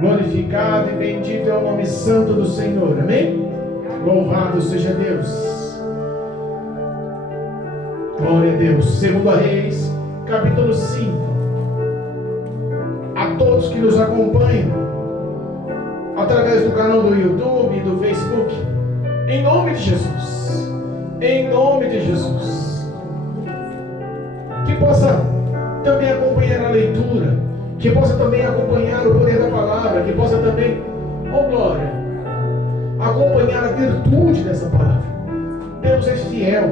glorificado e bendito é o nome santo do Senhor, amém? Louvado seja Deus. Glória a Deus. 2 Reis, capítulo 5. A todos que nos acompanham através do canal do YouTube e do Facebook, em nome de Jesus, em nome de Jesus, que possa também acompanhar a leitura, que possa também acompanhar o poder da palavra, que possa também, oh glória, acompanhar a virtude dessa palavra. Deus é fiel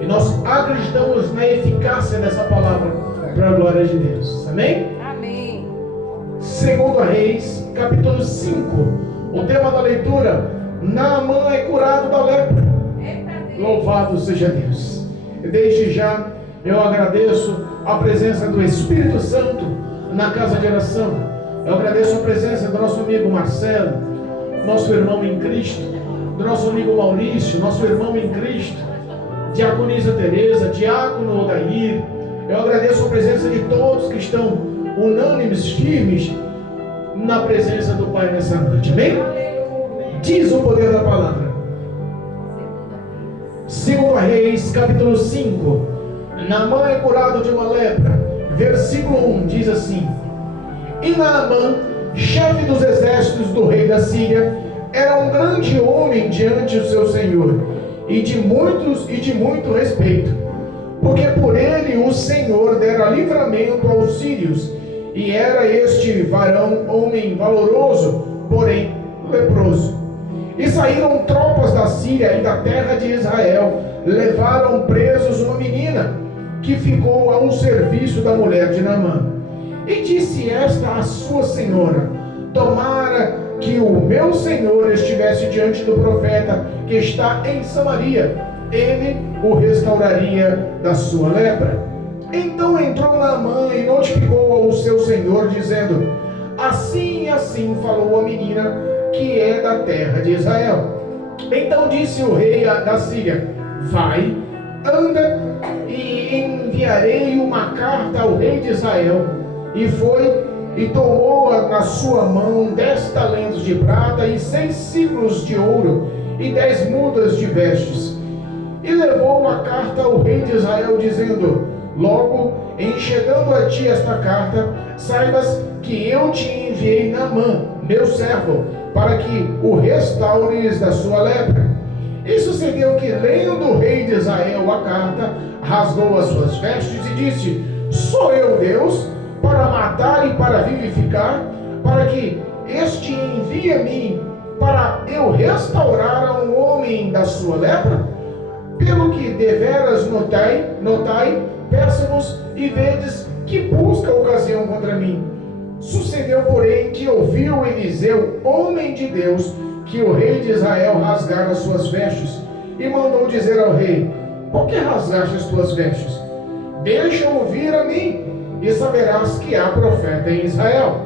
e nós acreditamos na eficácia dessa palavra para a glória de Deus, amém? Amém. 2 Reis, capítulo 5. O tema da leitura: Naamã é curado da lepra. Louvado seja Deus. Desde já eu agradeço a presença do Espírito Santo na casa de oração. Eu agradeço a presença do nosso amigo Marcelo, nosso irmão em Cristo, do nosso amigo Maurício, nosso irmão em Cristo, diaconisa Tereza, diácono Odair. Eu agradeço a presença de todos que estão unânimes, firmes na presença do Pai nessa noite, amém? Diz o poder da palavra. 2 Reis, capítulo 5. Naamã é curado de uma lepra. Versículo 1 diz assim: E Naamã, chefe dos exércitos do rei da Síria, era um grande homem diante do seu senhor, e de muito respeito, porque por ele o Senhor dera livramento aos sírios, e era este varão homem valoroso, porém leproso. E saíram tropas da Síria e da terra de Israel, levaram presos uma menina, que ficou a um serviço da mulher de Naamã. E disse esta à sua senhora: Tomara que o meu senhor estivesse diante do profeta que está em Samaria, ele o restauraria da sua lepra. Então entrou Naamã e notificou ao seu senhor, dizendo: Assim e assim falou a menina, que é da terra de Israel. Então disse o rei da Síria: Vai, anda, e enviarei uma carta ao rei de Israel. E foi e tomou na sua mão 10 talentos de prata e 6 ciclos de ouro e 10 mudas de vestes. E levou a carta ao rei de Israel, dizendo: Logo, em chegando a ti esta carta, saibas que eu te enviei Naamã, meu servo, para que o restaures da sua lepra. E sucedeu que, lendo o rei de Israel a carta, rasgou as suas vestes e disse: Sou eu Deus, para matar e para vivificar, para que este envie a mim, para eu restaurar a um homem da sua lepra? Pelo que deveras notai, peço-vos e vedes que busca ocasião contra mim. Sucedeu, porém, que ouviu Eliseu, homem de Deus, que o rei de Israel rasgara as suas vestes, e mandou dizer ao rei: Por que rasgaste as tuas vestes? Deixa ouvir a mim, e saberás que há profeta em Israel.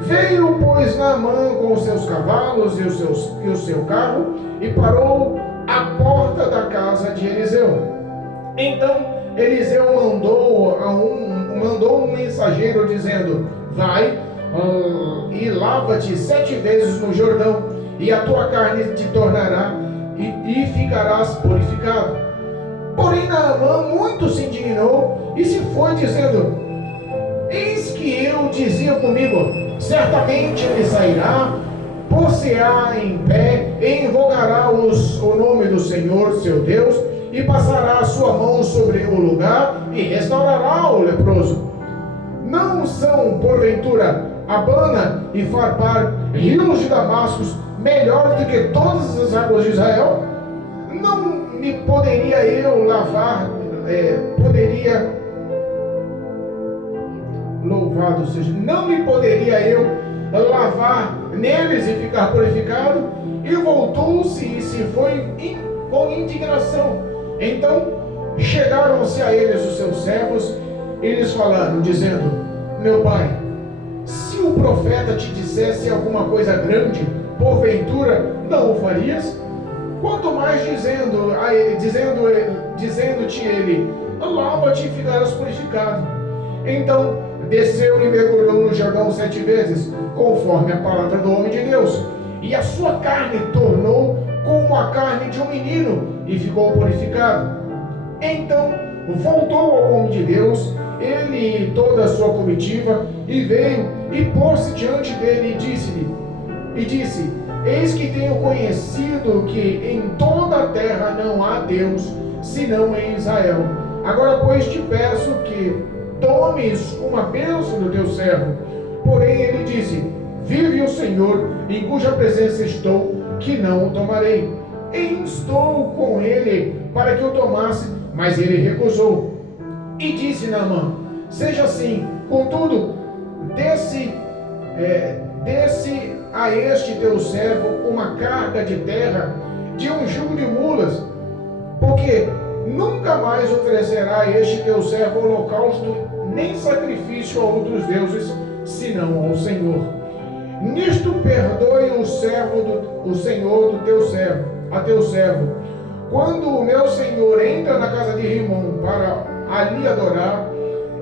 Veio, pois, Naamã com os seus cavalos e o seu carro, e parou à porta da casa de Eliseu. Então Eliseu mandou um mensageiro, dizendo: Vai e lava-te 7 vezes no Jordão, e a tua carne te tornará e ficarás purificado. Porém Naamã muito se indignou e se foi, dizendo: Eis que eu dizia comigo: certamente ele sairá, pôr-se-á em pé, e invocará o nome do Senhor seu Deus, e passará a sua mão sobre o lugar, e restaurará o leproso. Não são, porventura, Abana e Farpar, rios de Damasco, melhor do que todas as águas de Israel? Não me poderia eu lavar, louvado seja, não me poderia eu lavar neles e ficar purificado? E voltou-se e se foi com indignação. Então chegaram-se a eles os seus servos e lhes falaram, dizendo: Meu pai, se o profeta te dissesse alguma coisa grande, porventura não o farias? Quanto mais dizendo-te ele: Lava-te e ficarás purificado. Então desceu e mergulhou no Jordão 7 vezes, conforme a palavra do homem de Deus. E a sua carne tornou como a carne de um menino, e ficou purificado. Então voltou ao homem de Deus, ele e toda a sua comitiva, e veio e pôs-se diante dele e disse: eis que tenho conhecido que em toda a terra não há Deus, senão em Israel. Agora, pois, te peço que tomes uma bênção do teu servo. Porém ele disse: vive o Senhor, em cuja presença estou, que não o tomarei. E instou com ele para que o tomasse, mas ele recusou. E disse Naamã: seja assim, contudo, desce a este teu servo uma carga de terra de um jugo de mulas, porque nunca mais oferecerá a este teu servo holocausto, nem sacrifício a outros deuses, senão ao Senhor. Nisto perdoe o Senhor do teu servo, a teu servo. Quando o meu Senhor entra na casa de Rimom para ali adorar,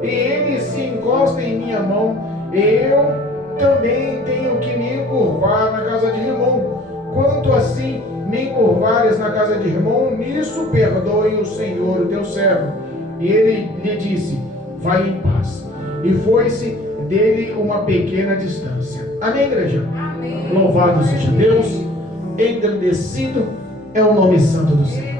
e ele se encosta em minha mão, eu também tenho que me encurvar na casa de Rimom. Quanto assim me encurvares na casa de Rimom, nisso perdoe o Senhor o teu servo. E ele lhe disse: vai em paz. E foi-se dele uma pequena distância. Amém, igreja? Amém. Louvado seja Deus, engrandecido é o nome santo do Senhor.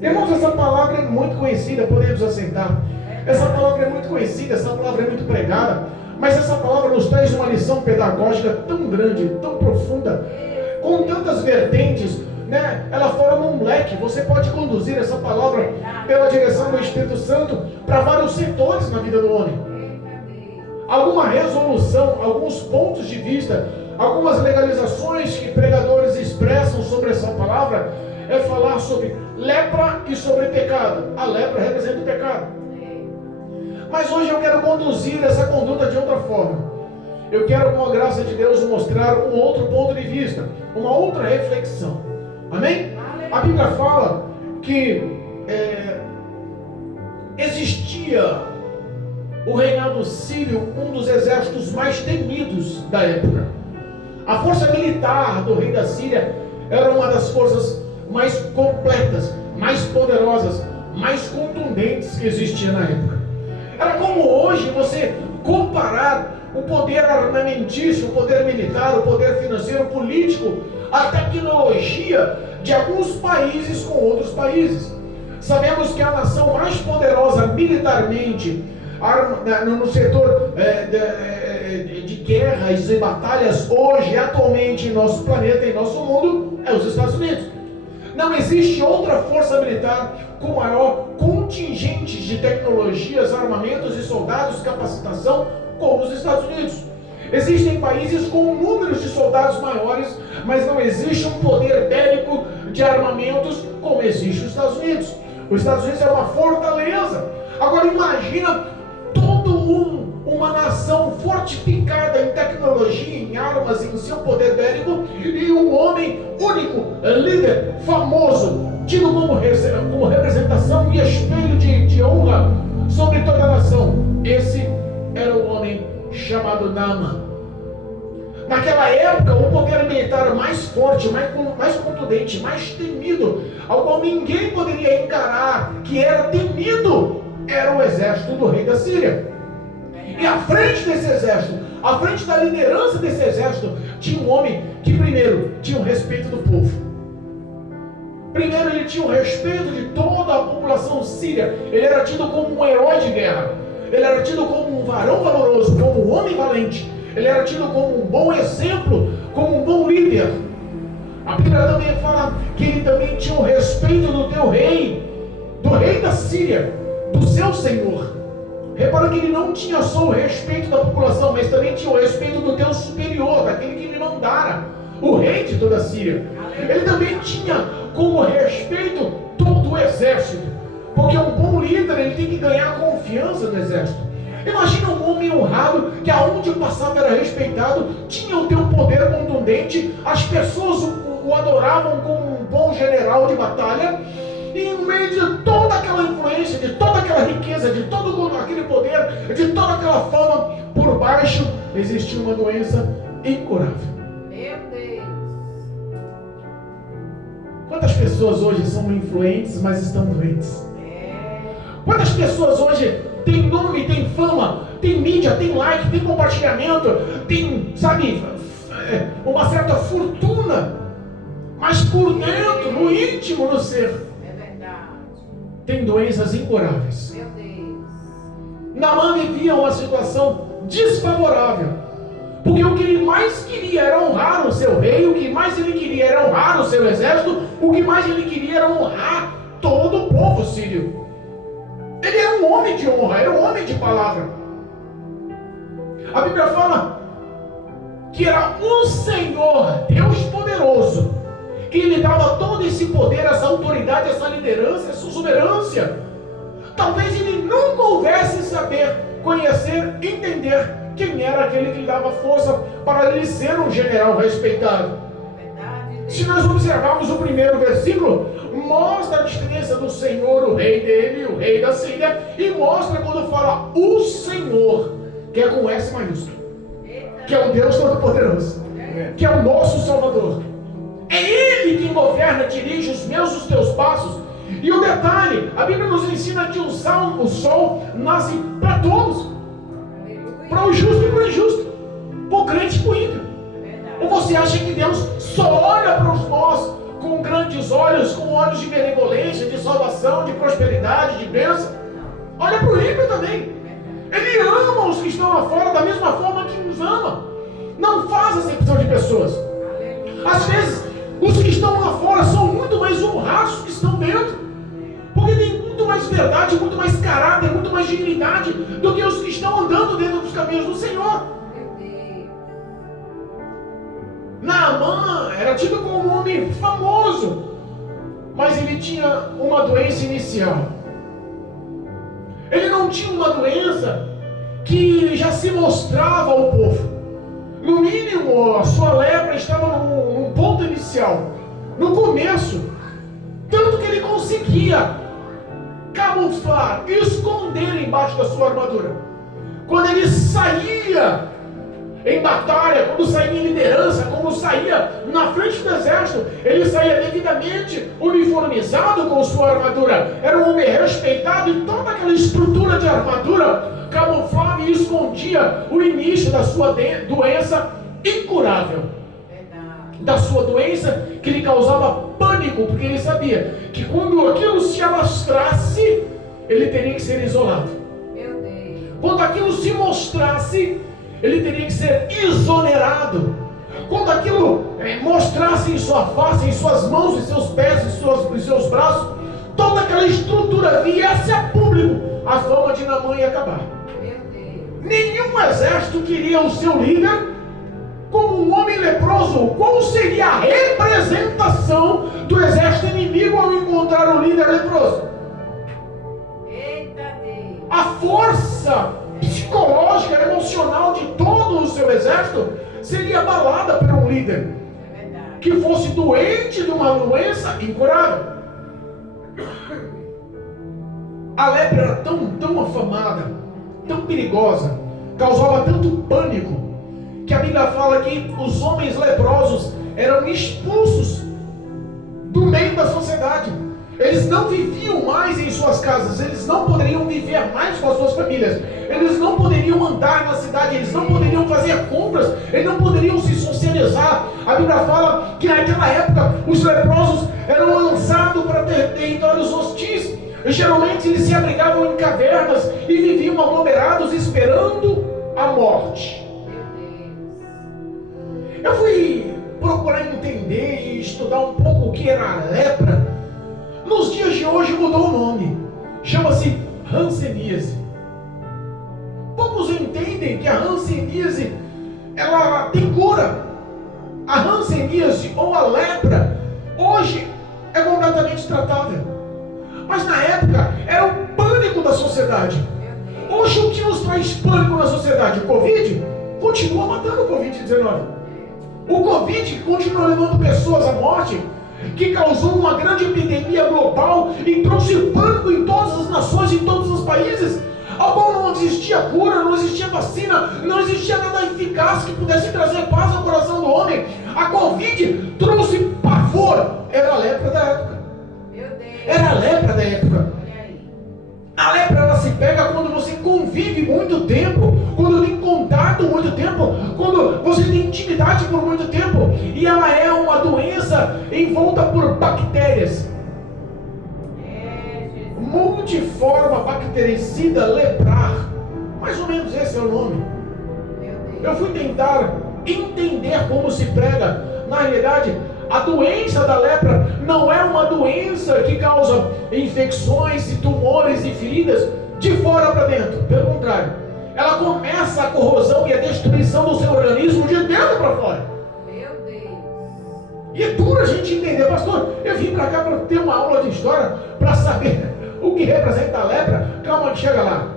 Irmãos, essa palavra é muito conhecida, podemos assentar. Essa palavra é muito conhecida, essa palavra é muito pregada, mas essa palavra nos traz uma lição pedagógica tão grande, tão profunda, com tantas vertentes, né? Ela forma um leque. Você pode conduzir essa palavra pela direção do Espírito Santo para vários setores na vida do homem. Alguma resolução, alguns pontos de vista, algumas legalizações que pregadores expressam sobre essa palavra é falar sobre lepra e sobre pecado. A lepra representa o pecado. Mas hoje eu quero conduzir essa conduta de outra forma. Eu quero, com a graça de Deus, mostrar um outro ponto de vista, uma outra reflexão. Amém? A Bíblia fala que existia o reinado sírio, um dos exércitos mais temidos da época. A força militar do rei da Síria era uma das forças mais completas, mais poderosas, mais contundentes que existia na época. Era como hoje você comparar o poder armamentício, o poder militar, o poder financeiro, o político, a tecnologia de alguns países com outros países. Sabemos que a nação mais poderosa militarmente, no setor de guerras e batalhas hoje, atualmente em nosso planeta, em nosso mundo, é os Estados Unidos. Não existe outra força militar com maior contingente de tecnologias, armamentos e soldados, capacitação, como os Estados Unidos. Existem países com números de soldados maiores, mas não existe um poder bélico de armamentos como existe os Estados Unidos. Os Estados Unidos é uma fortaleza. Agora imagina uma nação fortificada em tecnologia, em armas, em seu poder bélico, e um homem único, líder, famoso, tido como representação e espelho de honra sobre toda a nação. Esse era o homem chamado Naamã. Naquela época, o poder militar mais forte, mais contundente, mais temido, ao qual ninguém poderia encarar, que era temido, era o exército do rei da Síria. E à frente desse exército, à frente da liderança desse exército, tinha um homem que primeiro tinha o respeito do povo. Primeiro ele tinha o respeito de toda a população síria. Ele era tido como um herói de guerra. Ele era tido como um varão valoroso, como um homem valente. Ele era tido como um bom exemplo, como um bom líder. A Bíblia também fala que ele também tinha o respeito do teu rei, do rei da Síria, do seu senhor. Repara que ele não tinha só o respeito da população, mas também tinha o respeito do teu superior, daquele que lhe mandara, o rei de toda a Síria. Ele também tinha como respeito todo o exército, porque um bom líder, ele tem que ganhar a confiança do exército. Imagina um homem honrado, que aonde passava era respeitado, tinha o teu poder contundente, as pessoas o adoravam como um bom general de batalha, E em meio de toda aquela influência, de toda aquela riqueza, de todo aquele poder, de toda aquela fama, por baixo existia uma doença incurável. Meu Deus. Quantas pessoas hoje são influentes, mas estão doentes? Quantas pessoas hoje têm nome, têm fama, têm mídia, têm like, têm compartilhamento, têm, sabe, uma certa fortuna, mas por dentro, no íntimo, no ser, tem doenças incuráveis. Meu Deus. Naamã vivia uma situação desfavorável, porque o que ele mais queria era honrar o seu rei, o que mais ele queria era honrar o seu exército, o que mais ele queria era honrar todo o povo sírio. Ele era um homem de honra, era um homem de palavra. A Bíblia fala que era o Senhor, Deus poderoso, que lhe dava todo esse poder, essa autoridade, essa liderança, essa exuberância. Talvez ele nunca houvesse saber, conhecer, entender quem era aquele que lhe dava força para ele ser um general respeitado. Se nós observarmos o primeiro versículo, mostra a diferença do Senhor, o rei dele, o rei da Síria, e mostra quando fala o Senhor, que é com S maiúsculo, que é o Deus Todo-Poderoso, que é o nosso Salvador. É Ele quem governa, dirige os meus e os teus passos. E o detalhe, a Bíblia nos ensina que o sol nasce para todos, para o justo e para o injusto, para o crente e para o ímpio. Ou você acha que Deus só olha para nós com grandes olhos, com olhos de benevolência, de salvação, de prosperidade, de bênção? Olha para o ímpio também. Ele ama os que estão lá fora da mesma forma que nos ama. Não faz acepção de pessoas. Às vezes, os que estão lá fora são muito mais honrados que estão dentro, porque tem muito mais verdade, muito mais caráter, muito mais dignidade do que os que estão andando dentro dos caminhos do Senhor. Naamã era tido como um homem famoso, mas ele tinha uma doença inicial. Ele não tinha uma doença que já se mostrava ao povo. No mínimo, a sua lepra estava num ponto inicial, no começo, tanto que ele conseguia camuflar, esconder embaixo da sua armadura. Quando ele saía em batalha, quando saía em liderança, quando saía na frente do exército, ele saía devidamente uniformizado com sua armadura. Era um homem respeitado, e toda aquela estrutura de armadura camuflava e escondia o início da sua doença incurável. Da sua doença que lhe causava pânico, porque ele sabia que quando aquilo se alastrasse, ele teria que ser isolado. Quando aquilo se mostrasse, ele teria que ser exonerado. Quando aquilo mostrasse em sua face, em suas mãos, em seus pés, em seus braços, toda aquela estrutura viesse a público, a fama de Naamã ia acabar. Nenhum exército queria o seu líder como um homem leproso. Qual seria a representação do exército inimigo ao encontrar um líder leproso? A força psicológica, emocional de todo o seu exército seria abalada por um líder que fosse doente de uma doença incurável. A lepra era tão afamada, tão perigosa, causava tanto pânico, que a Bíblia fala que os homens leprosos eram expulsos do meio da sociedade. Eles não viviam mais em suas casas, eles não poderiam viver mais com as suas famílias, eles não poderiam andar na cidade, eles não poderiam fazer compras, eles não poderiam se socializar. A Bíblia fala que naquela época os leprosos eram lançados para territórios hostis. Geralmente eles se abrigavam em cavernas e viviam aglomerados esperando a morte. Eu fui procurar entender e estudar um pouco o que era a lepra. Nos dias de hoje mudou o nome, chama-se hanseníase. Poucos entendem que a hanseníase ela tem cura. A hanseníase ou a lepra hoje é completamente tratável, mas na época era o pânico da sociedade. Hoje o que nos traz pânico na sociedade? O Covid continua matando o Covid-19. O Covid continua levando pessoas à morte. que causou uma grande epidemia global e trouxe pânico em todas as nações, em todos os países, ao qual não existia cura, não existia vacina, não existia nada eficaz que pudesse trazer paz ao coração do homem. A Covid trouxe pavor. Era a lepra da época. Meu Deus. Era a lepra da época. Olha aí. A lepra, ela se pega quando você convive muito tempo, quando tem contato muito tempo, quando você tem intimidade por muito tempo, e ela é uma doença envolta por bactérias. Multiforma bactericida leprar, mais ou menos esse é o nome. Eu fui tentar entender como se prega. Na realidade, a doença da lepra não é uma doença que causa infecções e tumores e feridas de fora para dentro. Pelo contrário, ela começa a corrosão e a destruição do seu organismo de dentro para fora. Meu Deus. E é duro a gente entender, pastor. Eu vim para cá para ter uma aula de história, para saber o que representa a lepra. Calma que chega lá.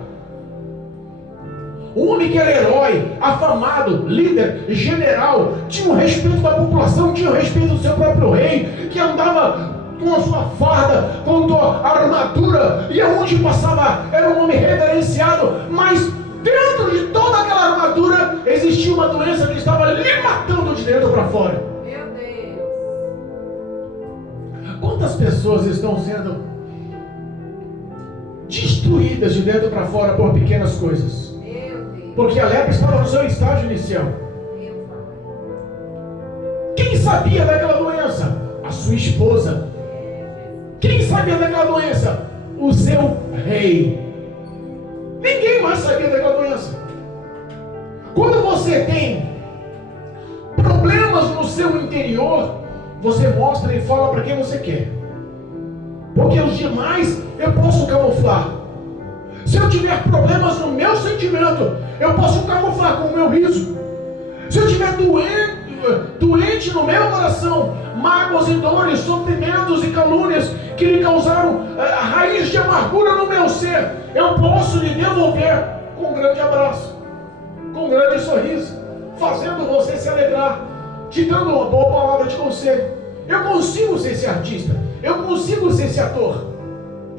O homem que era herói, afamado, líder, general, tinha o respeito da população, tinha o respeito do seu próprio rei, que andava com a sua farda, com a armadura, e aonde passava era um homem reverenciado, mas dentro de toda aquela armadura existia uma doença que estava lhe matando de dentro para fora. Meu Deus. Quantas pessoas estão sendo destruídas de dentro para fora por pequenas coisas? Porque a lepra estava no seu estágio inicial. Quem sabia daquela doença? A sua esposa. Quem sabia daquela doença? O seu rei. Ninguém mais sabia daquela doença. Quando você tem problemas no seu interior, você mostra e fala para quem você quer. Porque os demais eu posso camuflar. Se eu tiver problemas no meu sentimento, eu posso camuflar com o meu riso. Se eu tiver doente no meu coração, mágoas e dores, sofrimentos e calúnias que lhe causaram a raiz de amargura no meu ser, eu posso lhe devolver com um grande abraço, com um grande sorriso, fazendo você se alegrar, te dando uma boa palavra de conselho. Eu consigo ser esse artista, eu consigo ser esse ator.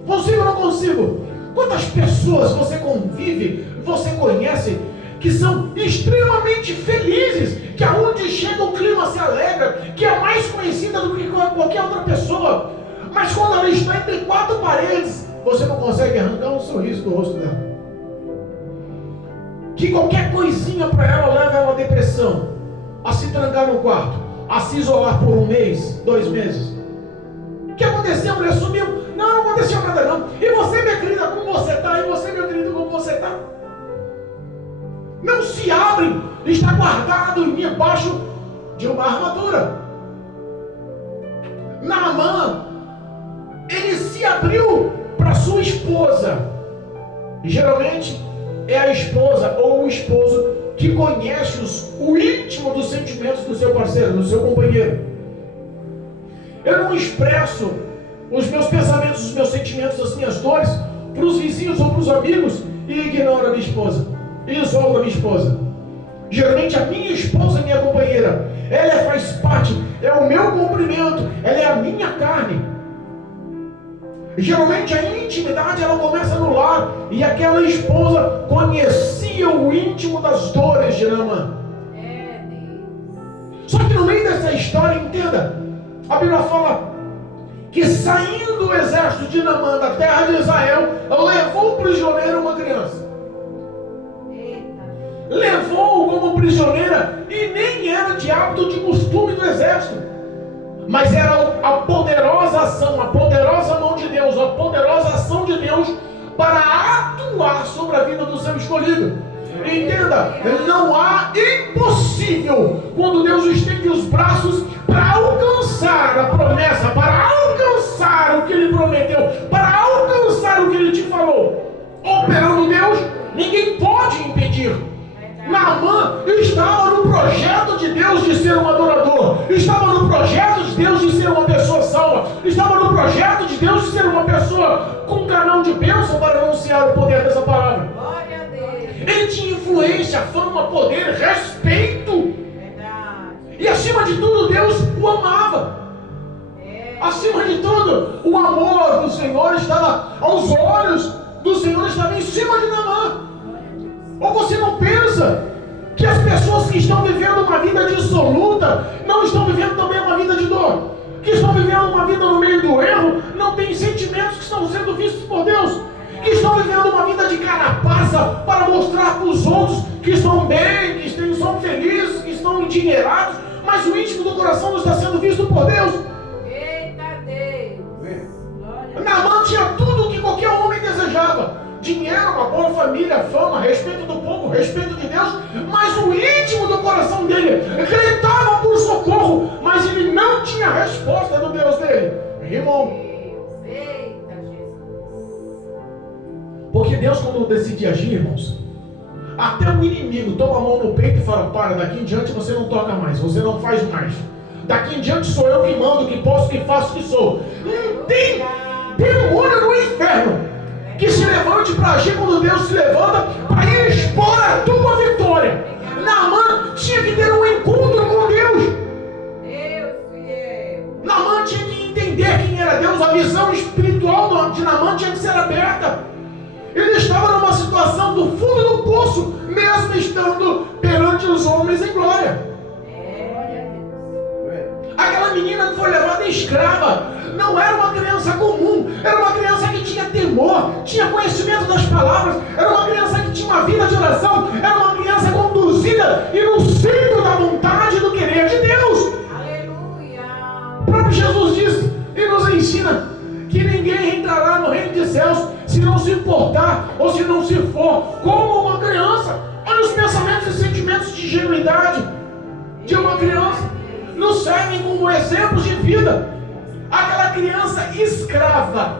Consigo ou não consigo? Quantas pessoas você convive, você conhece, que são extremamente felizes, que aonde chega o clima se alegra, que é mais conhecida do que qualquer outra pessoa, mas quando ela está entre quatro paredes, você não consegue arrancar um sorriso do rosto dela. Que qualquer coisinha para ela leva ela à depressão, a se trancar no quarto, a se isolar por 1 mês, 2 meses. O que aconteceu? A mulher sumiu. Não aconteceu nada não. E você, minha querida, como você está? E você, meu querido, como você está? Não se abre, está guardado embaixo de uma armadura. Naamã, ele se abriu para sua esposa. E geralmente é a esposa ou o esposo que conhece o íntimo dos sentimentos do seu parceiro, do seu companheiro. Eu não expresso os meus pensamentos, os meus sentimentos, as minhas dores para os vizinhos ou para os amigos e ignoro a minha esposa, isolo a minha esposa. Geralmente a minha esposa é minha companheira, ela faz parte, é o meu comprimento, ela é a minha carne. Geralmente a intimidade ela começa no lar, e aquela esposa conhecia o íntimo das dores de Naamã. Só que no meio dessa história, entenda, a Bíblia fala que saindo do exército de Naamã da terra de Israel, levou prisioneiro uma criança. Levou como prisioneira, e nem era de hábito, de costume do exército, mas era a poderosa ação, a poderosa mão de Deus, a poderosa ação de Deus para atuar sobre a vida do seu escolhido. Entenda, não há impossível quando Deus estende os braços para alcançar a promessa, para alcançar o que Ele prometeu, para alcançar o que Ele te falou. Operando Deus, ninguém pode impedir. Naamã estava no projeto de Deus de ser um adorador, estava no projeto de Deus de ser uma pessoa salva, estava no projeto de Deus de ser uma pessoa com um canal de bênção para anunciar o poder dessa palavra. Glória a Deus. Ele tinha influência, fama, poder, respeito. Verdade. E acima de tudo, Deus o amava. Acima de tudo, o amor do Senhor estava, aos olhos do Senhor, estava em cima de Naamã. Ou você não pensa que as pessoas que estão vivendo uma vida dissoluta não estão vivendo também uma vida de dor? Que estão vivendo uma vida no meio do erro, não têm sentimentos que estão sendo vistos por Deus? Que estão vivendo uma vida de carapaça para mostrar para os outros que estão bem, que estão felizes, que estão endinheirados, mas o íntimo do coração não está sendo visto por Deus? Eita Deus! Naamã tinha tudo o que qualquer homem desejava: dinheiro, uma boa família, fama, respeito do povo, respeito de Deus, mas o íntimo do coração dele gritava por socorro, mas ele não tinha resposta do Deus dele. Irmão, Eita Jesus! porque Deus, quando decide agir, irmãos, até o inimigo toma a mão no peito e fala: para, daqui em diante você não toca mais, você não faz mais, daqui em diante sou eu que mando, que posso, que faço, que sou. Não tem demônio no inferno que se levante para agir quando Deus se levanta para expor a tua vitória. Naamã tinha que ter um encontro com Deus. Deus fiel! Naamã tinha que entender quem era Deus. A visão espiritual de Naamã tinha que ser aberta. Ele estava numa situação do fundo do poço, mesmo estando perante os homens em glória. Aquela menina que foi levada escrava não era uma criança comum, era uma criança que tinha temor, tinha conhecimento das palavras, era uma criança que tinha uma vida de oração, era uma criança conduzida e no centro da vontade e do querer de Deus. Aleluia! O próprio Jesus disse e nos ensina que ninguém entrará no reino dos céus se não se importar ou se não se for como uma criança. Olha os pensamentos e sentimentos de ingenuidade de uma criança, nos servem como exemplos de vida. Aquela criança escrava,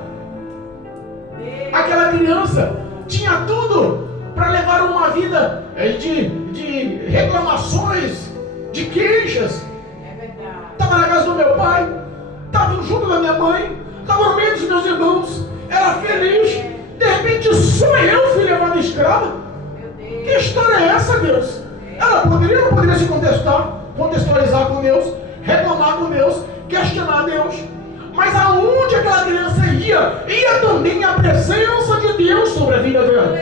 aquela criança tinha tudo para levar uma vida de reclamações, de queixas. É verdade. Estava na casa do meu pai, estava junto da minha mãe, estava no meio dos meus irmãos, era feliz. De repente só eu fui levado escrava. Meu Deus! Que história é essa, Deus? Ela poderia ou não poderia se contextualizar com Deus, reclamar com Deus, questionar Deus? Mas aonde aquela criança ia também a presença de Deus sobre a vida dela.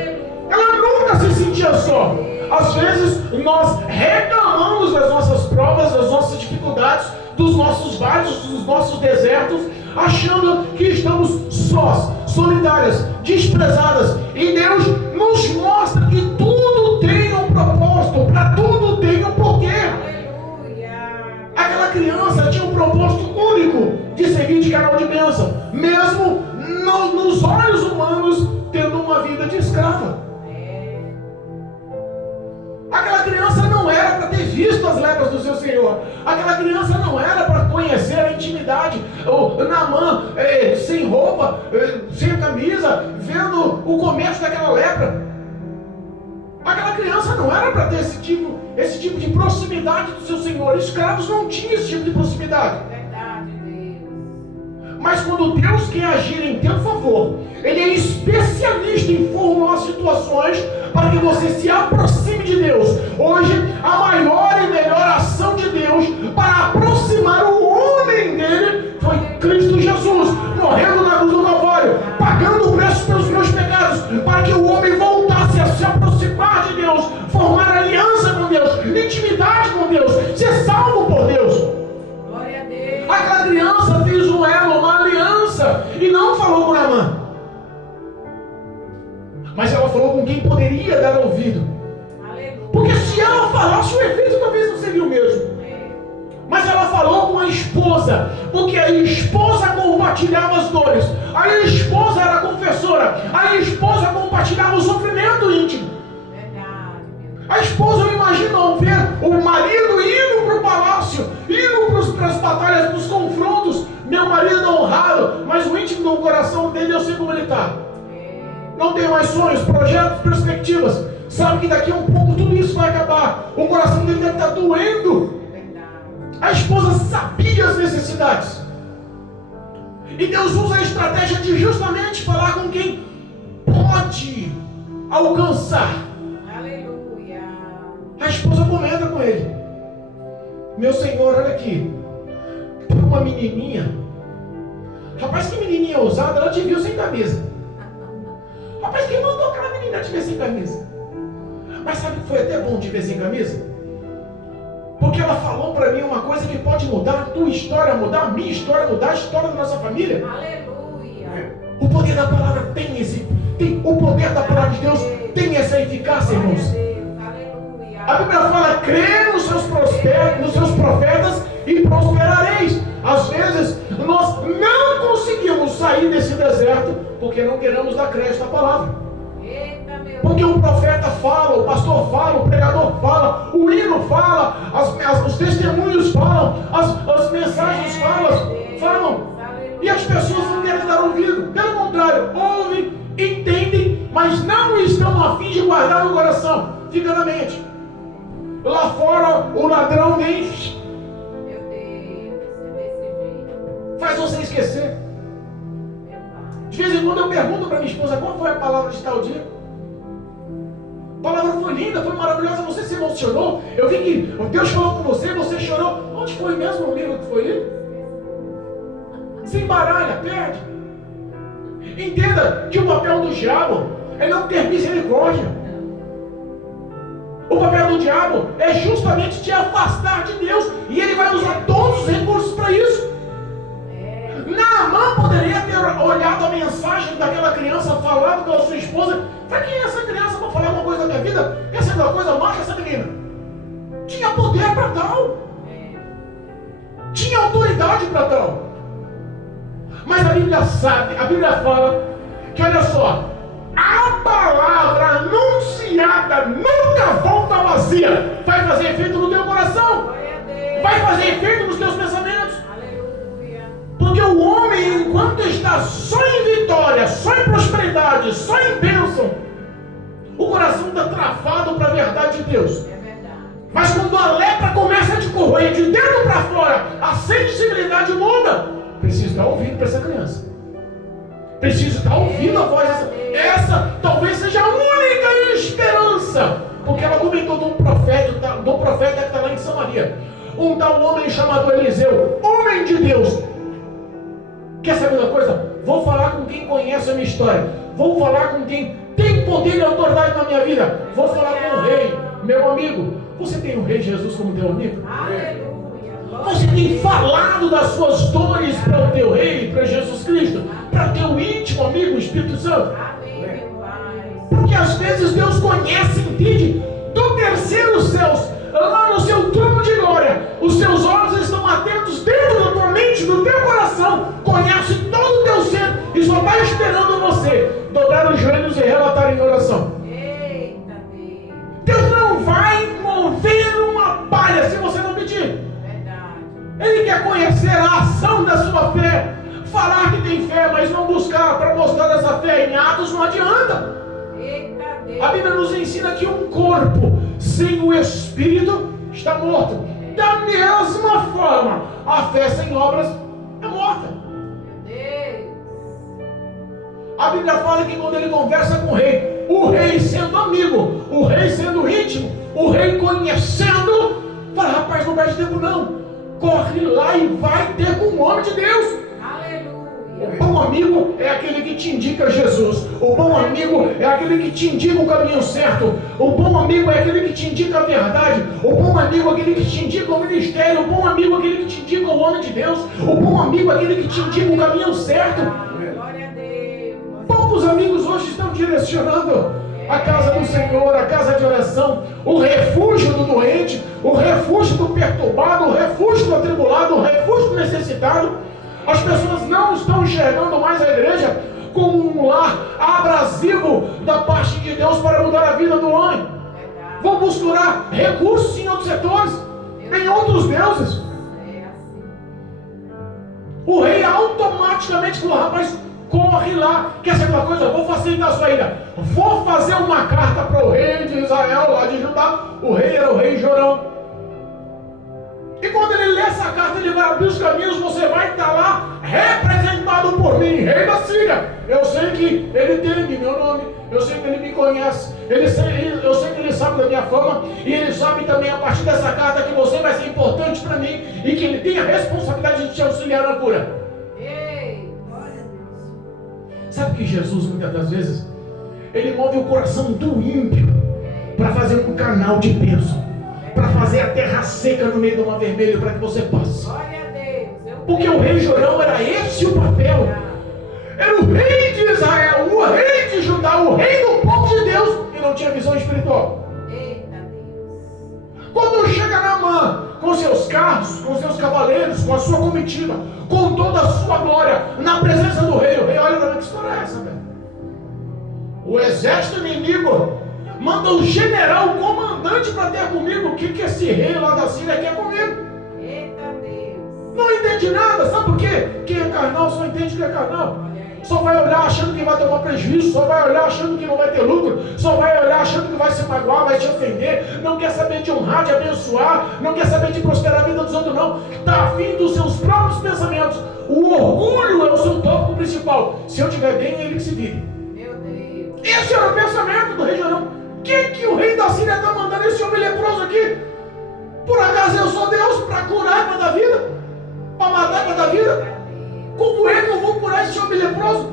Ela nunca se sentia só. Às vezes nós reclamamos das nossas provas, das nossas dificuldades, dos nossos vales, dos nossos desertos, achando que estamos sós, solidárias, desprezadas. E Deus nos mostra que tudo tem um propósito, para tudo tem um porquê. Aquela criança tinha um propósito único de servir de canal de bênção, mesmo nos olhos humanos tendo uma vida de escrava. Aquela criança não era para ter visto as lepras do seu Senhor. Aquela criança não era para conhecer a intimidade. O Naamã, sem roupa, sem camisa, vendo o comércio daquela lepra. Aquela criança não era para ter esse tipo de proximidade do seu Senhor. Escravos não tinham esse tipo de proximidade. Verdade, Deus. Mas quando Deus quer agir em teu favor, Ele é especialista em formular situações para que você se aproxime de Deus. Hoje, a maior e melhor ação de Deus para aproximar o homem dele foi Cristo Jesus, morrendo na cruz do Calvário, pagando o preço pelos meus pecados, para que o homem voltasse a se aproximar de Deus, formar aliança com Deus, intimidade com Deus, ser salvo por Deus. Glória a Deus. Aquela criança fez um elo, uma aliança, e não falou com Naamã, mas ela falou com quem poderia dar ouvido. Aleluia. Porque se ela falasse, o efeito talvez não seria o mesmo. Mas ela falou com a esposa, porque a esposa compartilhava as dores, a esposa era confessora, a esposa compartilhava o sofrimento íntimo. Verdade, Deus. A esposa não imaginou ver o marido indo para o palácio, indo para as batalhas, para os confrontos. Meu marido é honrado, mas o íntimo do coração dele eu sei como ele está. Não tem mais sonhos, projetos, perspectivas. Sabe que daqui a um pouco tudo isso vai acabar. O coração dele deve estar doendo. A esposa sabia as necessidades. E Deus usa a estratégia de justamente falar com quem pode alcançar. Aleluia. A esposa comenta com ele: meu Senhor, olha aqui, tem uma menininha Rapaz, que menininha ousada, ela te viu sem camisa. Rapaz, quem mandou aquela menina te ver sem camisa? Mas sabe que foi até bom te ver sem camisa? Porque ela falou para mim uma coisa que pode mudar a tua história, mudar a minha história, mudar a história da nossa família. Aleluia. O poder da palavra o poder da palavra de Deus tem essa eficácia, irmãos. Aleluia. A Bíblia fala, crê nos seus profetas e prosperareis. Às vezes, nós não conseguimos sair desse deserto porque não queremos dar crédito à palavra. Eita, meu Porque o profeta fala, o pastor fala, o pregador fala, o hino fala, os testemunhos falam, as mensagens falam. E as pessoas não querem dar ouvido. Pelo contrário, ouvem, entendem, mas não estão a fim de guardar no coração. Fica na mente. Lá fora, o ladrão vem, Meu Deus, é desse jeito. faz você esquecer. Meu Pai. De vez em quando eu pergunto para minha esposa, qual foi a palavra de tal dia? A palavra foi linda, foi maravilhosa, você se emocionou. Eu vi que Deus falou com você, você chorou. Onde foi mesmo o livro que foi lido? Se embaralha, perde. Entenda que o papel do diabo é não ter misericórdia. O papel do diabo é justamente te afastar de Deus. E ele vai usar todos os recursos para isso. Naamã poderia ter olhado a mensagem daquela criança, falado com a sua esposa. Para quem é essa criança para falar uma coisa da minha vida? Quer saber uma coisa? Marca essa menina. Tinha poder para tal. Tinha autoridade para tal. Mas a Bíblia sabe, a Bíblia fala que, olha só, a palavra anunciada nunca volta vazia. Vai fazer efeito no teu coração. Vai fazer efeito nos teus pensamentos. Aleluia. Porque o homem, enquanto está só em vitória, só em prosperidade, só em bênção, o coração está travado para a verdade de Deus. É verdade. Mas quando a lepra começa a te corroer de dentro para fora, a sensibilidade muda. Preciso dar ouvido para essa criança. Preciso estar ouvindo a voz dessa. Essa talvez seja a única esperança. Porque ela comentou de um profeta que está lá em Samaria. Um tal homem chamado Eliseu, homem de Deus. Quer saber uma coisa? Vou falar com quem conhece a minha história. Vou falar com quem tem poder e autoridade na minha vida. Vou falar com o rei, meu amigo. Você tem o rei Jesus como teu amigo? Aleluia. Você tem falado das suas dores para o teu rei, para Jesus Cristo, para o teu íntimo amigo, o Espírito Santo? Amém, meu Pai. Porque às vezes Deus conhece, entende? Do terceiro céus, lá no seu trono de glória, os seus olhos estão atentos dentro da tua mente, do teu coração, conhece todo o teu ser e só está esperando você dobrar os joelhos e relatar em oração. Eita, Deus. Deus não vai mover uma palha se você não pedir. Ele quer conhecer a ação da sua fé. Falar que tem fé, mas não buscar para mostrar essa fé em atos não adianta. Eita, Deus. A Bíblia nos ensina que um corpo sem o Espírito está morto. Da mesma forma, a fé sem obras é morta. Meu Deus. A Bíblia fala que quando ele conversa com o rei sendo amigo, o rei sendo íntimo, o rei conhecendo, fala, rapaz, não perde tempo não. Corre lá e vai ter com o homem de Deus. Aleluia. O bom amigo é aquele que te indica Jesus. O bom amigo é aquele que te indica o caminho certo. O bom amigo é aquele que te indica a verdade. O bom amigo é aquele que te indica o ministério. O bom amigo é aquele que te indica o homem de Deus. O bom amigo é aquele que te indica o caminho certo. Glória a Deus. Poucos amigos hoje estão direcionando a casa do Senhor, a casa de oração, o refúgio do doente, o refúgio do perturbado, o refúgio do atribulado, o refúgio do necessitado. As pessoas não estão enxergando mais a igreja como um lar abrasivo da parte de Deus para mudar a vida do homem. Vão buscar recursos em outros setores, em outros deuses. O rei automaticamente falou, rapaz, corre lá, quer saber uma coisa? Vou facilitar a sua ida. Vou fazer uma carta para o rei de Israel, lá de Judá. O rei era o rei Jorão. E quando ele lê essa carta, ele vai abrir os caminhos, você vai estar lá, representado por mim, rei da Síria. Eu sei que ele teme meu nome, eu sei que ele me conhece, eu sei que ele sabe da minha fama, e ele sabe também a partir dessa carta que você vai ser importante para mim, e que ele tem a responsabilidade de te auxiliar na cura. Ei, Sabe que Jesus, muitas das vezes, ele move o coração do ímpio para fazer um canal de bênção, para fazer a terra seca no meio do mar vermelho, para que você passe. Glória a Deus. Porque o rei Jorão era esse o papel. Era o rei de Israel, o rei de Judá, o rei do povo de Deus, e não tinha visão espiritual. Eita Deus. Quando chega Naamã com seus carros, com seus cavaleiros, com a sua comitiva, com toda a sua glória, na presença do rei, o rei olha para mim, que história é essa, velho? O exército inimigo manda o general, o comandante para ter comigo. O que esse rei lá da Síria quer comigo? Eita Deus. Não entende nada, sabe por quê? Quem é carnal só entende que é carnal. Só vai olhar achando que vai tomar prejuízo, só vai olhar achando que não vai ter lucro, só vai olhar achando que vai se magoar, vai te ofender, não quer saber de honrar, de abençoar, não quer saber de prosperar a vida dos outros, não. Está afim dos seus próprios pensamentos. O orgulho é o seu tópico principal. Se eu estiver bem, é ele que se vire. Meu Deus. Esse era o pensamento do rei Jorão. Quem que o rei da Síria está mandando esse homem leproso aqui? Por acaso eu sou Deus para curar, para dar vida? Para matar, para dar vida? Como é que eu vou curar esse homem leproso?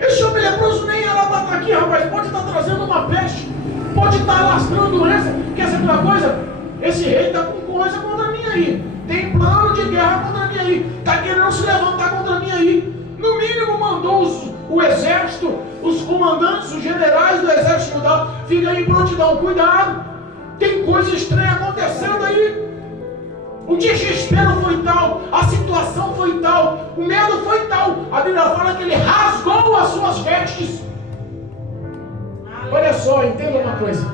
Esse homem leproso nem era para estar aqui, rapaz. Pode estar trazendo uma peste, pode estar lastrando doença. Quer saber uma coisa? Esse rei está com coisa contra mim aí. Tem plano de guerra contra mim aí. Está querendo se levantar contra mim aí. No mínimo mandou o exército, os comandantes, os generais do exército judeu, fica em prontidão. Cuidado, tem coisa estranha acontecendo aí. O desespero foi tal, a situação foi tal, o medo foi tal. A Bíblia fala que ele rasgou as suas vestes. Olha só, entenda uma coisa.